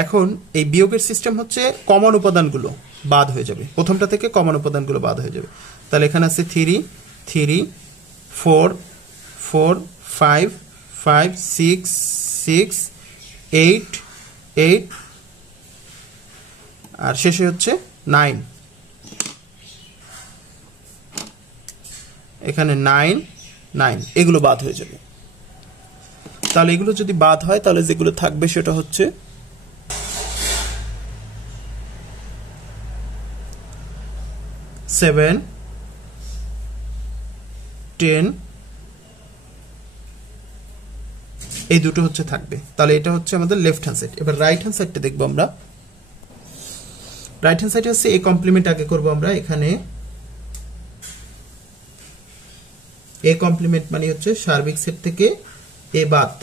এখন এই বিয়োগের সিস্টেম হচ্ছে কমন উপাদানগুলো বাদ হয়ে যাবে, প্রথমটা থেকে কমন উপাদানগুলো বাদ হয়ে যাবে। তাহলে এখানে আছে 3 3 4 4 5 5 6 6 8 8, আর শেষে হচ্ছে 9। এখানে 9 9, এগুলো বাদ হয়ে যাবে। তাহলে এগুলো যদি বাদ হয় তাহলে যেগুলো থাকবে সেটা হচ্ছে 7 10, এই দুটো হচ্ছে থাকবে। তাহলে এটা হচ্ছে আমাদের লেফট হ্যান্ড সাইড। এবার রাইট হ্যান্ড সাইডটা দেখবো আমরা। রাইট হ্যান্ড সাইডে হচ্ছে এ কমপ্লিমেন্ট আগে করবো আমরা। এখানে এ কমপ্লিমেন্ট মানে হচ্ছে সার্বিক সেট থেকে এ বাদ।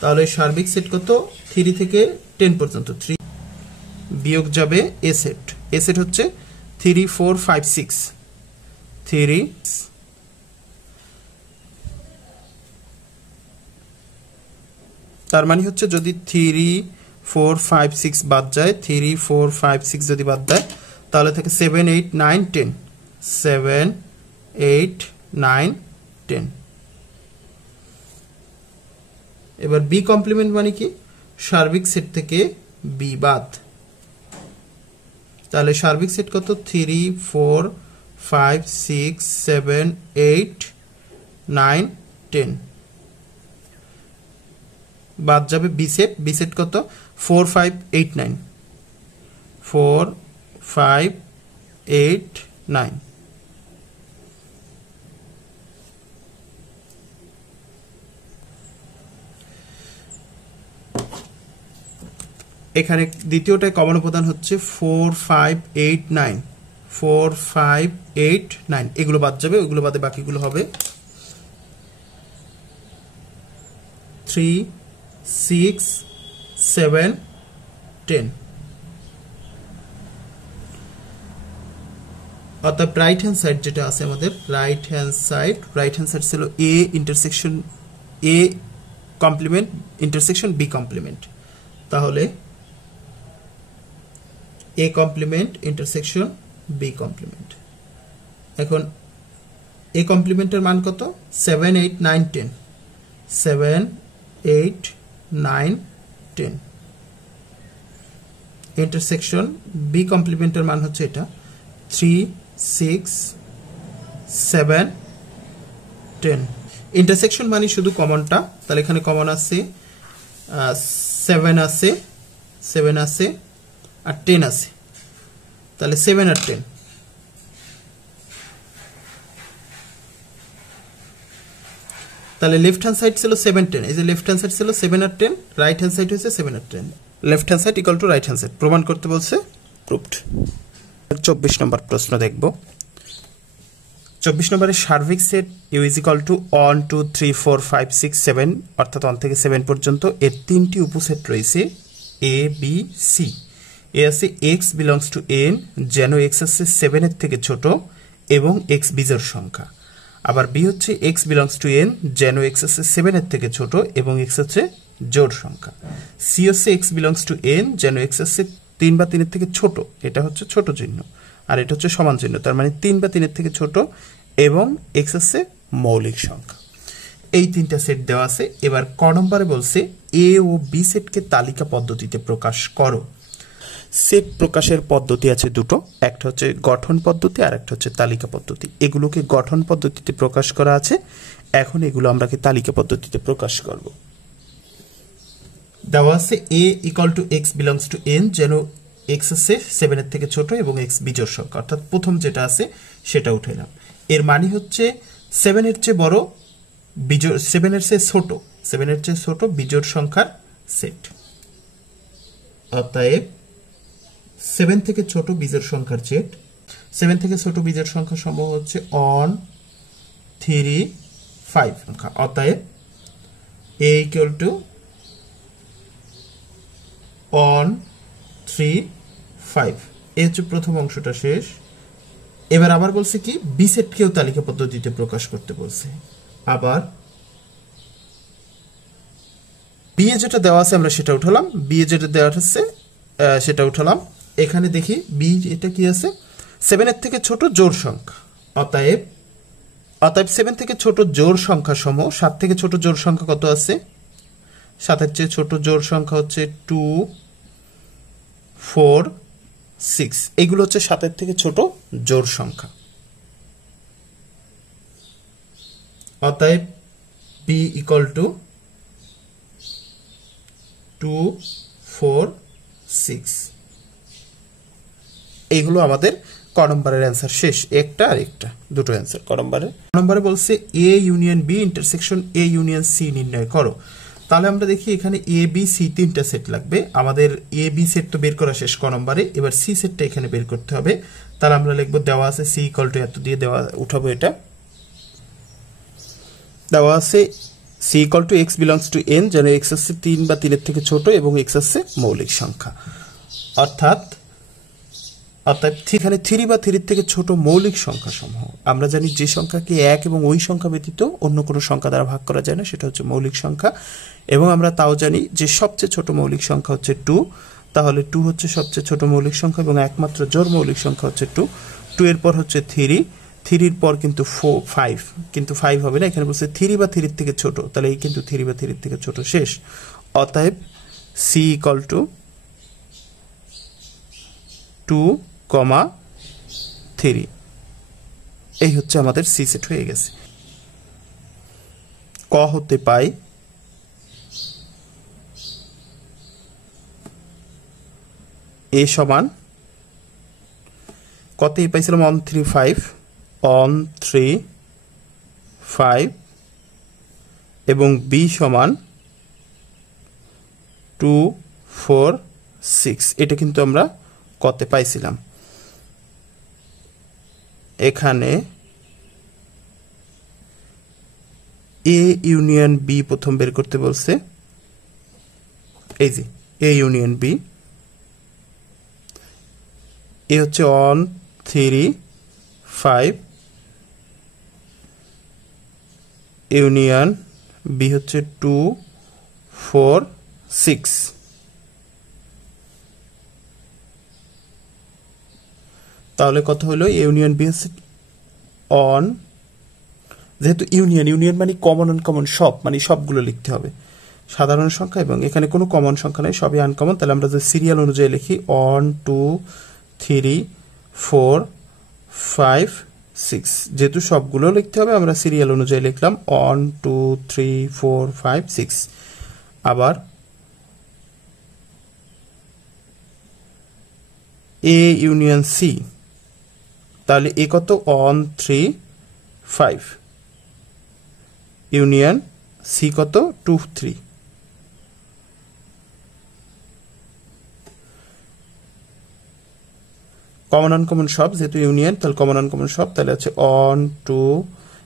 তাহলে সার্বিক সেট কত? 3 থেকে 10 পর্যন্ত, 3 বিয়োগ যাবে এ সেট। এ সেট হচ্ছে 3 4 5 6, 3 তার মানে হচ্ছে যদি 3 4 5 6 বাদ যায়, 3 4 5 6 যদি বাদ দেয় তাহলে থাকে 7 8 9 10, 7 8 9 10। এবার বি কমপ্লিমেন্ট মানে কি? সার্বিক সেট থেকে বি বাদ। তাহলে সার্বিক সেট কত? 3 4 5 6 7 8 9 10 বাদ যাবে বি সেট কত 4 5 8 9 4 5 8 9 এখানে দ্বিতীয়টায় কমন উপাদান হচ্ছে 4 5 8 9 4 5 8 9 এগুলো বাদ যাবে, ওগুলো বাদে বাকিগুলো হবে 3 6 7 10 অর্থাৎ রাইট হ্যান্ড সাইড যেটা আছে আমাদের রাইট হ্যান্ড সাইড ছিল A intersection A complement intersection B complement, তাহলে A complement intersection B complement. এখন এ কমপ্লিমেন্টের মান কত 7 8 9 10 7 8 9 10 ইন্টারসেকশন বি কমপ্লিমেন্টের মান হচ্ছে এটা 3 6 7 10 ইন্টারসেকশন মানে শুধু কমনটা, তাহলে এখানে কমন আছে 7 আছে আর 10 আছে, তাহলে 7 আর 10 তাহলে লেফট হ্যান্ড সাইড ছিল 7 10 এই যে লেফট হ্যান্ড সাইড ছিল 7 আর 10 রাইট হ্যান্ড সাইড হচ্ছে 7 আর 10 left hand side equal to right hand side প্রমাণ করতে বলছে প্রুভড। 24 নম্বর প্রশ্ন দেখব। 24 নম্বরের সার্বিক set U is equal to 1 2 3 4 5 6 7 অর্থাৎ 1 থেকে 7 পর্যন্ত এর তিনটি উপসেট রয়েছে এ বি সি। এ আছে এক্স বিলংস টু এন যেন এক্স আছে 7 এর থেকে ছোট এবং এক্স বিজোড় সংখ্যা, আবার বি হচ্ছে এক্স বিলংস টু এন যেন এক্স আছে 7 এর থেকে ছোট এবং এক্স হচ্ছে জোড় সংখ্যা। সি হচ্ছে এক্স বিলংস টু এন যেন এক্স আছে 3 বা 3 এর থেকে ছোট, এটা হচ্ছে ছোট চিহ্ন আর এটা হচ্ছে সমান চিহ্ন, তার মানে 3 বা 3 এর থেকে ছোট এবং এক্স আছে মৌলিক সংখ্যা। এই তিনটা সেট দেওয়া আছে। এবার ক নম্বরে বলছে এ ও বি সেটকে তালিকা পদ্ধতিতে প্রকাশ করো। সেট প্রকাশের পদ্ধতি আছে দুটো, একটা হচ্ছে গঠন পদ্ধতি আর একটা হচ্ছে তালিকা পদ্ধতি। এগুলোকে গঠন পদ্ধতিতে প্রকাশ করা আছে, এখন এগুলো আমরা তালিকা পদ্ধতিতে প্রকাশ করব। দেওয়া আছে A equal to x belongs to N যেন এক্স আছে 7 এর থেকে ছোট এবং এক্স বিজোড় সংখ্যা, অর্থাৎ প্রথম যেটা আছে সেটা উঠাইলাম। এর মানে হচ্ছে 7 এর চেয়ে বড় বিজোড় 7 এর চেয়ে ছোট বিজোড় সংখ্যার সেট। অতএব 7 থেকে ছোট বিজোড় সংখ্যার সেট, 7 থেকে ছোট বিজোড় সংখ্যা সমূহ হচ্ছে 1 3 5 সংখ্যা। অতএব a ইকুয়াল টু 1 3 5 এই হচ্ছে প্রথম অংশটা শেষ। এবার আবার বলছে কি বি সেটকেও তালিকা পদ্ধতিতে প্রকাশ করতে বলছে। আবার বি এ যেটা দেওয়া আছে আমরা সেটা উঠালাম, বি এ যেটা দেওয়া আছে সেটা উঠালাম। এখানে দেখি বি এটা কি আছে 7 এর থেকে ছোট জোড় সংখ্যা। অতএব 7 থেকে ছোট জোড় সংখ্যা সম 7 থেকে ছোট জোড় সংখ্যা কত আছে, 7 এর চেয়ে ছোট জোড় সংখ্যা হচ্ছে 2 4 6, এগুলো হচ্ছে 7 এর থেকে ছোট জোড় সংখ্যা। অতএব বি ইকুয়াল টু 2 4 6, এইগুলো আমাদের ক নম্বরের অ্যান্সার শেষ। একটা আর একটা দুটো অ্যান্সার ক নম্বরে বলছে A union B intersection A union C নির্ণয় করো। তাহলে আমরা দেখি এখানে এ বি সি তিনটা সেট লাগবে। আমাদের এ বি সেট তো বের করা শেষ ক নম্বরে, এবার সি সেটটা এখানে বের করতে হবে। তাহলে আমরা লিখবো দেওয়া আছে সি ইকুয়াল টু এত দিয়ে দেওয়া উঠাবো, এটা দেওয়া আছে C equal to x belongs to N যেন এক্স আছে 3 বা 3 এর থেকে ছোট এবং এক্স আছে মৌলিক সংখ্যা। অর্থাৎ এখানে 3 বা 3 এর থেকে ছোট মৌলিক সংখ্যা সমূহ, আমরা জানি যে সংখ্যাকে 1 এবং ওই সংখ্যা ব্যতীত অন্য কোনো সংখ্যা দ্বারা ভাগ করা যায় না সেটা হচ্ছে মৌলিক সংখ্যা। এবং আমরা তাও জানি যে সবচেয়ে ছোট মৌলিক সংখ্যা হচ্ছে 2, তাহলে 2 হচ্ছে সবচেয়ে ছোট মৌলিক সংখ্যা এবং একমাত্র জোড় মৌলিক সংখ্যা হচ্ছে 2। 2 এর পর হচ্ছে 3, 3 এর পর কিন্তু 5, কিন্তু 5 হবে না, এখানে বলছে 3 বা 3 এর থেকে ছোট, তাহলে এই কিন্তু 3 বা 3 এর থেকে ছোট শেষ। অতএব সি ইকুয়াল টু 2, 3, এই হচ্ছে আমাদের সি সেট হয়ে গেছে। ক ক হতে পাই এ সমান কত পাইছিলাম 135 এবং বি সমান 246 এটা কিন্তু আমরা কতে পাইছিলাম। এখানে এ ইউনিয়ন বি প্রথম বের করতে বলছে, এই যে এ ইউনিয়ন বি, এ হচ্ছে 135 ইউনিয়ন বি হচ্ছে 246। তাহলে কত হলো? ইউনিয়ন বি হচ্ছে অন, যেহেতু ইউনিয়ন মানে কমন আনকমন সব, মানে সবগুলো লিখতে হবে সাধারণ সংখ্যা, এবং এখানে কোনো কমন সংখ্যা নেই, সবই আনকমন। তাহলে আমরা যে সিরিয়াল অনুযায়ী লিখি 1 2 3 4 5 6, যেহেতু সবগুলো লিখতে হবে আমরা সিরিয়াল অনুযায়ী লিখলাম 1 2 3 4 5 6। আবার এ ইউনিয়ন সি, তাহলে এ কত? 1 3 5 ইউনিয়ন সি কত? 2 3। কমন আনকমন সব, যেহেতু ইউনিয়ন তাহলে কমন আনকমন সব, তাহলে হচ্ছে 1 2,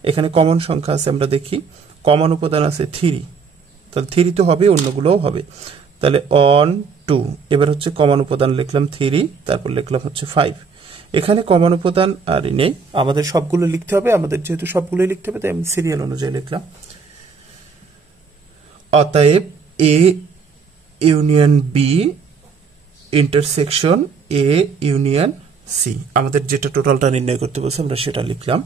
এখানে কমন সংখ্যা আছে আমরা দেখি, কমন উপাদান আছে 3, তাহলে 3 তো হবে, অন্যগুলোও হবে, তাহলে 1 2, এবার হচ্ছে কমন উপাদান লিখলাম 3, তারপর লিখলাম হচ্ছে 5। এখানে কমন উপাদান আর নেই, আমাদের সবগুলো লিখতে হবে, আমাদের যেহেতু সবগুলো লিখতে হবে তাই আমি সিরিয়াল অনুযায়ী লিখলাম। অতএব A union B intersection A union C, আমাদের যেটা টোটালটা নির্ণয় করতে বলছে আমরা সেটা লিখলাম।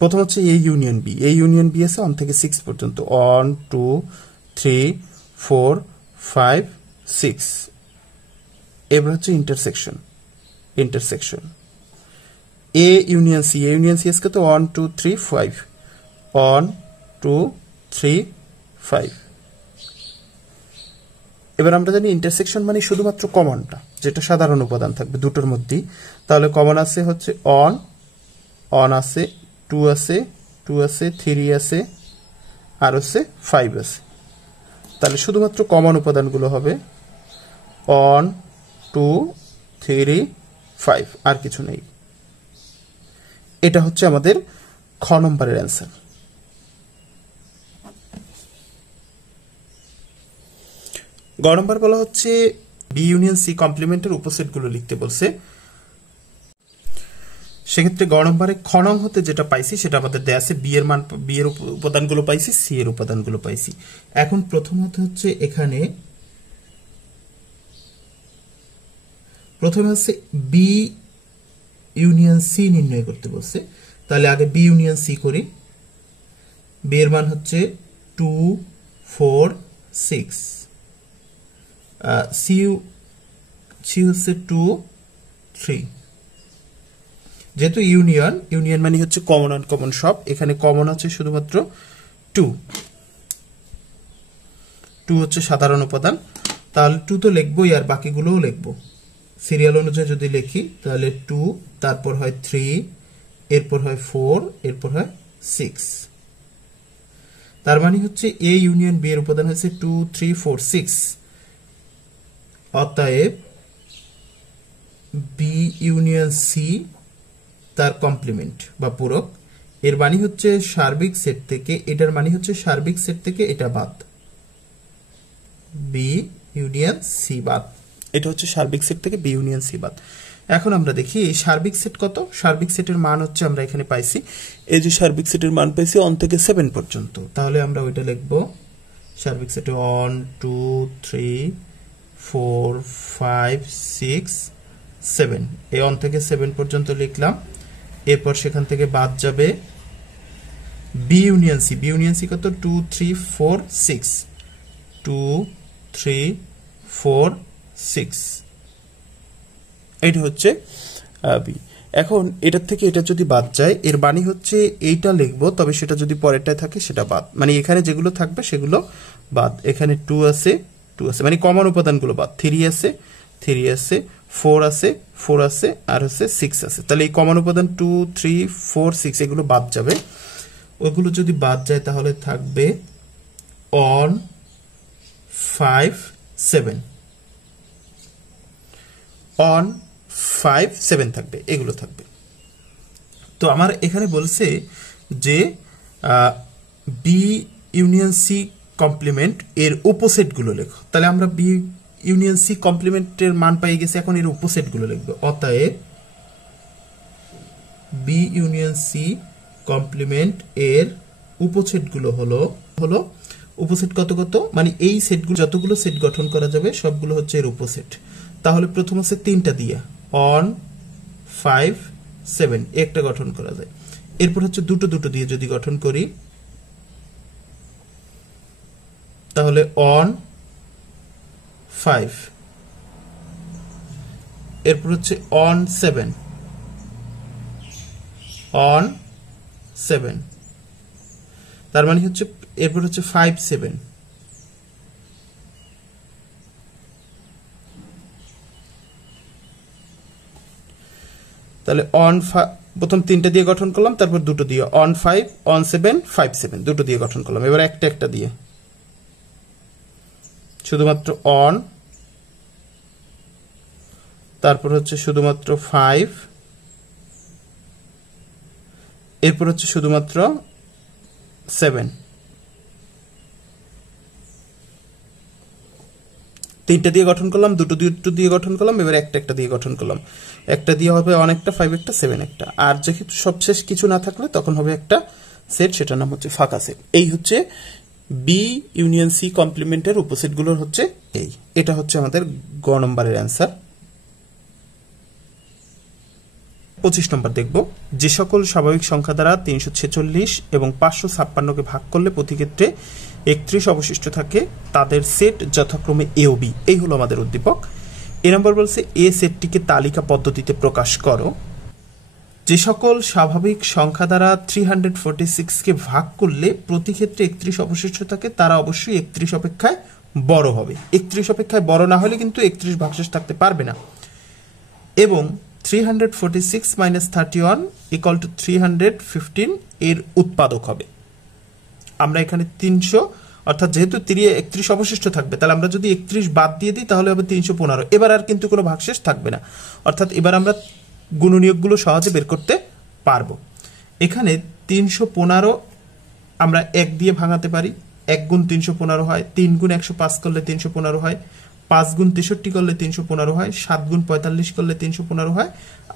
প্রথম হচ্ছে A union B, A union B আছে 1 থেকে 6 পর্যন্ত, 1 2 3 4 5 6। এবার হচ্ছে intersection A union C, A union C আজকে তো 1 2 3 5, 1 2 3 5। এবার আমরা জানি ইন্টারসেকশন মানে শুধুমাত্র কমনটা, যেটা সাধারণ উপাদান থাকবে দুটোর মধ্যেই, তাহলে কমন আছে হচ্ছে অন আছে, 2 আছে, 3 আছে, আর হচ্ছে 5 আছে। তাহলে শুধুমাত্র কমন উপাদানগুলো হবে 1 2 3 5, আর কিছু নেই। এটা হচ্ছে আমাদের খ নম্বরের অ্যান্সার। গ নম্বর বলা হচ্ছে বি ইউনিয়ন সি কমপ্লিমেন্টের উপসেটগুলো লিখতে বলছে। সেক্ষেত্রে গ নম্বরে খ নং হতে যেটা পাইছি সেটা আমাদের দেয়া আছে, বি এর মান, বি এর উপাদানগুলো পাইছি, সি এর উপাদানগুলো পাইছি। এখন প্রথমত হচ্ছে এখানে প্রথমে হচ্ছে বি ইউনিয়ন সি নির্ণয় করতে বলছে, তাহলে আগে বি ইউনিয়ন সি করি। বি এর মান হচ্ছে 2 4 6, সি হচ্ছে 2 3। যেহেতু ইউনিয়ন মানে হচ্ছে কমন আনকমন সব, এখানে কমন আছে শুধুমাত্র 2 হচ্ছে সাধারণ উপাদান, তাহলে 2 তো লিখবই, আর বাকিগুলোও লিখবো সিরিয়াল অনুযায়ী। যদি লিখি তাহলে 2, তারপর হয় 3, এরপর হয় 4, এরপর হয় 6। তার মানে হচ্ছে এ ইউনিয়ন বি এর উপাদান হচ্ছে 2 3 4 6। অতএব বি ইউনিয়ন সি তার কমপ্লিমেন্ট বা পূরক, এর মানে হচ্ছে সার্বিক সেট থেকে, এটার মানে হচ্ছে সার্বিক সেট থেকে এটা বাদ, বি ইউনিয়ন সি বাদ, এটা হচ্ছে সার্বিক সেট থেকে বি ইউনিয়ন সি বাদ। এখন আমরা দেখি এই সার্বিক সেট কত। সার্বিক সেটের মান হচ্ছে আমরা এখানে পাইছি, এই যে সার্বিক সেটের মান পাইছি 1 থেকে 7 পর্যন্ত, তাহলে আমরা ওইটা লিখবো সার্বিক সেটে 1 2 3 4 5 6 7, এই 1 থেকে 7 পর্যন্ত লিখলাম। এরপর সেখান থেকে বাদ যাবে B union C, B union C কত? 2 3 4 6, 2 3 4 6, এটা হচ্ছে বি। এখন এটার থেকে এটা যদি বাদ যায়, এর বাণী হচ্ছে এইটা লিখবো, তবে সেটা যদি পরেরটায় থাকে সেটা বাদ, মানে এখানে যেগুলো থাকবে সেগুলো বাদ। এখানে 2 আছে, 2 আছে, মানে কমন উপাদানগুলো বাদ। 3 আছে, 3 আছে, 4 আছে, 4 আছে, আর হচ্ছে 6 আছে। তাহলে এই কমন উপাদান 2, 3, 4, 6 এগুলো বাদ যাবে। ওইগুলো যদি বাদ যায় তাহলে থাকবে on 5, 7, on 5, 7 থাকবে, এগুলো থাকবে। তো আমার এখানে বলছে যে বি ইউনিয়ন সি কমপ্লিমেন্ট এর উপসেট গুলো লেখো। তাহলে আমরা বি ইউনিয়ন সি কমপ্লিমেন্টের মান পাই গেছে, এখন এর উপসেট গুলো লিখবো। অতএব বি ইউনিয়ন সি কমপ্লিমেন্ট এর উপসেট গুলো হলো উপসেট কত কত, মানে এই সেটগুলো যতগুলো সেট গঠন করা যাবে সবগুলো হচ্ছে এর উপসেট। তাহলে প্রথম হচ্ছে 3টা দিয়ে on 5, 7 একটা গঠন করা যায়। এরপর হচ্ছে দুটো দিয়ে যদি গঠন করি তাহলে on 5, এরপর হচ্ছে on 7, on 7, তার মানে হচ্ছে এরপর হচ্ছে 5, 7, তাহলে on প্রথম 3টা দিয়ে গঠন করলাম, তারপর দুটো দিয়ে on 5, on 7, 5, 7 দুটো দিয়ে গঠন করলাম। এবার একটা দিয়ে শুধুমাত্র on, তারপর হচ্ছে শুধুমাত্র 5, এরপর হচ্ছে শুধুমাত্র 7। 3টা দিয়ে গঠন করলাম, দুটো দিয়ে গঠন করলাম, এবার একটা দিয়ে গঠন করলাম। একটা দিয়ে হবে অনেকটা, 5 একটা, 7 একটা, আর যেহেতু সবশেষ কিছু না থাকলে তখন হবে একটা সেট, সেটার নাম হচ্ছে ফাঁকা সেট। এই হচ্ছে বি ইউনিয়ন সি কমপ্লিমেন্টের উপসেট গুলোর হচ্ছে এটা হচ্ছে আমাদের গ নম্বরের অ্যান্সার। 25 নম্বর দেখব, যে সকল স্বাভাবিক সংখ্যা দ্বারা 346 এবং 556কে ভাগ করলে প্রতি ক্ষেত্রে 31 অবশিষ্ট থাকে তাদের সেট যথাক্রমে এ ও বি। এই হলো আমাদের উদ্দীপক। এ নম্বর বলছে এ সেটটিকে তালিকা পদ্ধতিতে প্রকাশ করো। যে সকল স্বাভাবিক সংখ্যা দ্বারা 346কে ভাগ করলে প্রতি ক্ষেত্রে 31 অবশিষ্ট থাকে তারা অবশ্যই 31 অপেক্ষায় বড় হবে। 31 অপেক্ষায় বড় না হলে কিন্তু 31 ভাগশেষ থাকতে পারবে না। এবং 346 minus 31 equal to 315 এর উৎপাদক হবে। আমরা এখানে 300, অর্থাৎ যেহেতু 31 অবশিষ্ট থাকবে, তাহলে আমরা যদি 31 বাদ দিয়ে দিই তাহলে হবে 315। এবার আর কিন্তু কোনো ভাগশেষ থাকবে না, অর্থাৎ এবার আমরা গুণনীয়কগুলো সহজে বের করতে পারবো। এখানে 315 আমরা 1 দিয়ে ভাঙাতে পারি, 1 গুণ 315 হয়, 3 গুণ 105 করলে 315 হয়, 5 গুণ 63 করলে 315 হয়, 7 গুণ 45 করলে 315 হয়,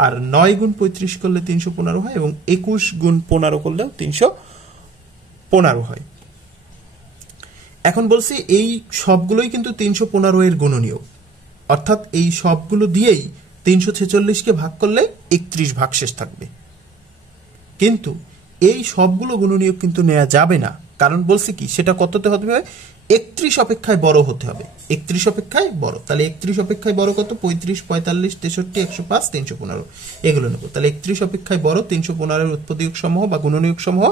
আর 9 গুণ 35 করলে 315 হয়, এবং 21 গুণ 15 করলেও 315 হয়। এখন বলছি এই সবগুলোই কিন্তু 315 এর গুণনীয়ক, অর্থাৎ এই সবগুলো দিয়েই 346কে ভাগ করলে 31 ভাগশেষ থাকবে। কিন্তু এই সবগুলো গুণনীয়ক কিন্তু নেওয়া যাবে না, কারণ বলছি কি সেটা কততে হতে হবে, 31 অপেক্ষায় বড় হতে হবে। 31 অপেক্ষায় বড়, তাহলে 31 অপেক্ষায় বড় কত, 35, 45, 63, 105, 315 এগুলো নেব। তাহলে 31 অপেক্ষায় বড় 315 এর উৎপদীয়ক সমূহ বা গুণনীয়ক সমূহ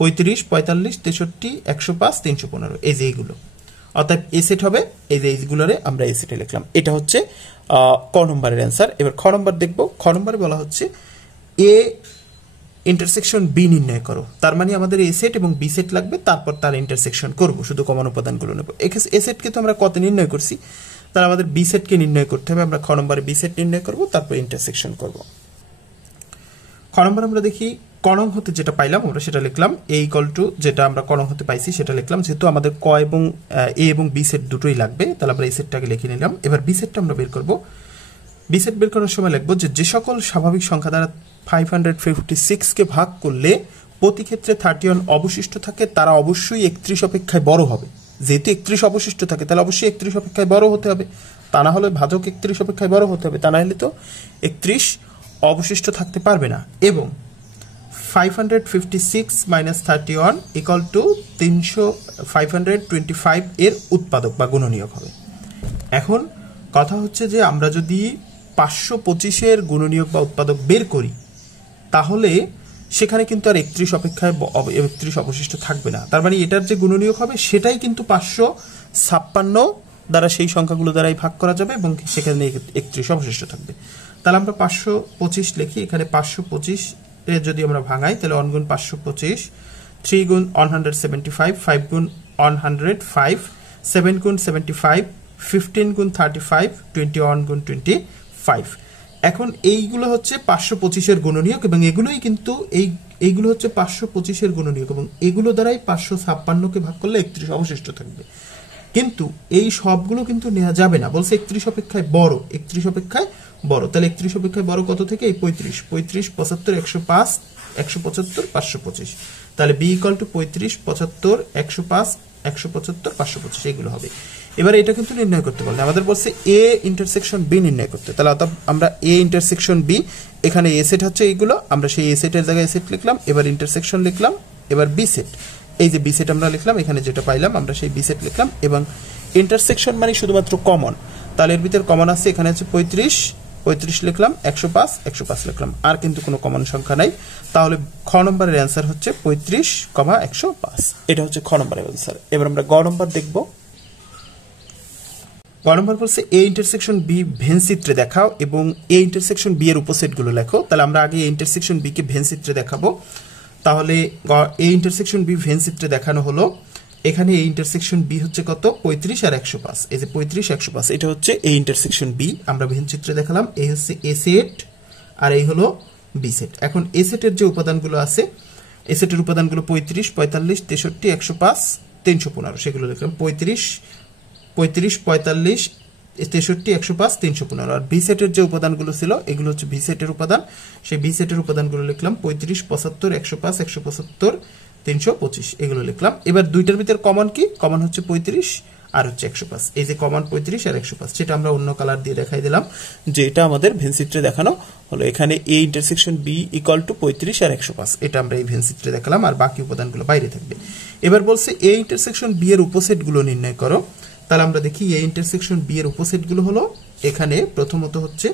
35, 45, 63, 105, 315, এই যে এইগুলো। অর্থাৎ এ সেট হবে, এই যে এইগুলোরে আমরা এই সেটে লিখলাম। এটা হচ্ছে ক নম্বরের অ্যান্সার। এবার খ নম্বর দেখব। খ নম্বরে বলা হচ্ছে এ ইন্টারসেকশন বি নির্ণয় করো। তার মানে আমাদের এ সেট এবং বি সেট লাগবে, তারপর তার ইন্টারসেকশন করব, শুধু কমন উপাদানগুলো নেব। এ সেটকে তো আমরা কত নির্ণয় করছি, তাহলে আমাদের বি সেটকে নির্ণয় করতে হবে। আমরা খ নম্বরে বি সেট নির্ণয় করব, তারপর ইন্টারসেকশন করব। খ নম্বর আমরা দেখি কণং হতে যেটা পাইলাম আমরা সেটা লিখলাম, এ ইকুয়াল টু যেটা আমরা কণং হতে পাইছি সেটা লিখলাম। যেহেতু আমাদের ক এবং এ এবং বি সেট দুটোই লাগবে, তাহলে আমরা এই সেটটাকে লিখে নিলাম। এবার বি সেটটা আমরা বের করব। বি সেট বের করার সময় লিখব যে সকল স্বাভাবিক সংখ্যা দ্বারা 556কে ভাগ করলে প্রতি ক্ষেত্রে 31 অবশিষ্ট থাকে তারা অবশ্যই 31 অপেক্ষায় বড় হবে। যেহেতু 31 অবশিষ্ট থাকে তাহলে অবশ্যই 31 অপেক্ষায় বড় হতে হবে, তা না হলে ভাজক 31 অপেক্ষায় বড় হতে হবে, তা না হলে তো 31 অবশিষ্ট থাকতে পারবে না। এবং 556 minus 31 equal to 525 এর উৎপাদক বা গুণনীয়ক হবে। এখন কথা হচ্ছে যে আমরা যদি 525-এর গুণনীয়ক বা উৎপাদক বের করি, তাহলে সেখানে কিন্তু আর 31 অপেক্ষায় 31 অবশিষ্ট থাকবে না। তার মানে এটার যে গুণনীয়ক হবে সেটাই কিন্তু 556 দ্বারা সেই সংখ্যাগুলো দ্বারাই ভাগ করা যাবে এবং সেখানে 31 অবশিষ্ট থাকবে। তাহলে আমরা 525 লিখি। এখানে 525 এর যদি আমরা ভাঙাই তাহলে 1 গুণ 525, 3 গুণ 175, 5 গুণ 105, 7 গুণ 75, 15 গুণ 35, 21 গুণ 25। এখন এইগুলো হচ্ছে 525-এর গুণনীয়ক এবং এগুলোই কিন্তু এইগুলো হচ্ছে 525-এর গুণনীয়ক এবং এগুলো দ্বারাই 556-কে ভাগ করলে 31 অবশিষ্ট থাকবে। কিন্তু এই সবগুলো কিন্তু নেওয়া যাবে না, বলছে 31 অপেক্ষায় বড়, 31 অপেক্ষায় বড়। তাহলে 31 অপেক্ষায় বড় কত থেকে? এই 35, 75, 105, 175, 525। তাহলে বি ইকুয়াল টু 35, 75, 105, 175, 525 এগুলো হবে। এবারে এটা কিন্তু নির্ণয় করতে পারলে আমাদের বলছে এ ইন্টারসেকশন বি নির্ণয় করতে। তাহলে আমরা এ ইন্টারসেকশন বি, এখানে এ সেট হচ্ছে এইগুলো, আমরা সেই এ সেটের জায়গায় এ সেট লিখলাম, এবার ইন্টারসেকশন লিখলাম, এবার বি সেট, এই যে বি সেট আমরা লিখলাম, এখানে যেটা পাইলাম আমরা সেই বি সেট লিখলাম এবং ইন্টারসেকশন মানে শুধুমাত্র কমন। তাহলে এর ভিতরে কমন আছে, এখানে হচ্ছে 35, 35 লিখলাম, 105, 105 লিখলাম, আর কিন্তু কোনো কমন সংখ্যা নাই। তাহলে খ নম্বরের অ্যান্সার হচ্ছে 35, 105। এটা হচ্ছে খ নম্বরের অ্যান্সার। এবার আমরা গ নম্বর দেখব। গ নম্বর বলছে এ ইন্টারসেকশন বি ভেন চিত্রে দেখাও এবং এ ইন্টারসেকশন বি এর উপসেটগুলো লেখো। তাহলে আমরা আগে এ ইন্টারসেকশন বি কে ভেন চিত্রে দেখাবো। তাহলে এ ইন্টারসেকশন বি ভেন চিত্রে দেখানো হলো। এখানে এ ইন্টারসেকশন বি হচ্ছে কত? 35 আর 105। এই যে 35, 105 এটা হচ্ছে এ ইন্টারসেকশন বি, আমরা ভেন চিত্রে দেখালাম। এই হচ্ছে এ সেট আর এই হলো বি সেট। এখন এ সেটের যে উপাদানগুলো আছে, এ সেটের উপাদানগুলো 35, 45, 63, 105, 315 সেগুলো লিখলাম। 35, 45, 45, 63, 105, 315। আর বি সেটের যে উপাদানগুলো ছিল এগুলো হচ্ছে বি সেটের উপাদান, সেই বি সেটের উপাদানগুলো লিখলাম 35, 75, 105, 175, 325 এগুলো লিখলাম। এবার দুইটার ভিতরে কমন কি? কমন হচ্ছে 35 আর হচ্ছে 105। এই যে কমন 35 আর 105, সেটা আমরা অন্য কালার দিয়ে দেখাই দিলাম যে এটা আমাদের ভেন চিত্রে দেখানো হলো। এখানে A intersection B equal to 35 আর 105, এটা আমরা এই ভেন চিত্রে দেখালাম, আর বাকি উপাদানগুলো বাইরে থাকবে। এবার বলছে এ ইন্টারসেকশন বি এর উপসেটগুলো নির্ণয় করো। তাহলে আমরা দেখি এ ইন্টারসেকশন বি এর উপসেটগুলো হলো, এখানে প্রথমত হচ্ছে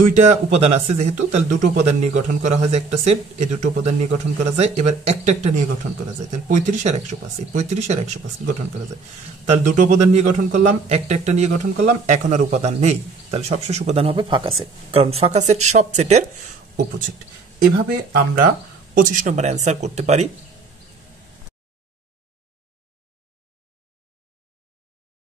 দুইটা উপাদান আছে যেহেতু, তাহলে দুটো উপাদান নিয়ে গঠন করা হয় যে একটা সেট, এই দুটো উপাদান নিয়ে গঠন করা যায়। এবার একটা একটা নিয়ে গঠন করা যায়, তাহলে 35 আর 105, 35 আর 105 গঠন করা যায়। তাহলে দুটো উপাদান নিয়ে গঠন করলাম, একটা একটা নিয়ে গঠন করলাম, এখন আর উপাদান নেই, তাহলে সবশেষ উপাদান হবে ফাঁকা সেট, কারণ ফাঁকা সেট সব সেটের উপসেট। এভাবে আমরা 25 নম্বর অ্যান্সার করতে পারি।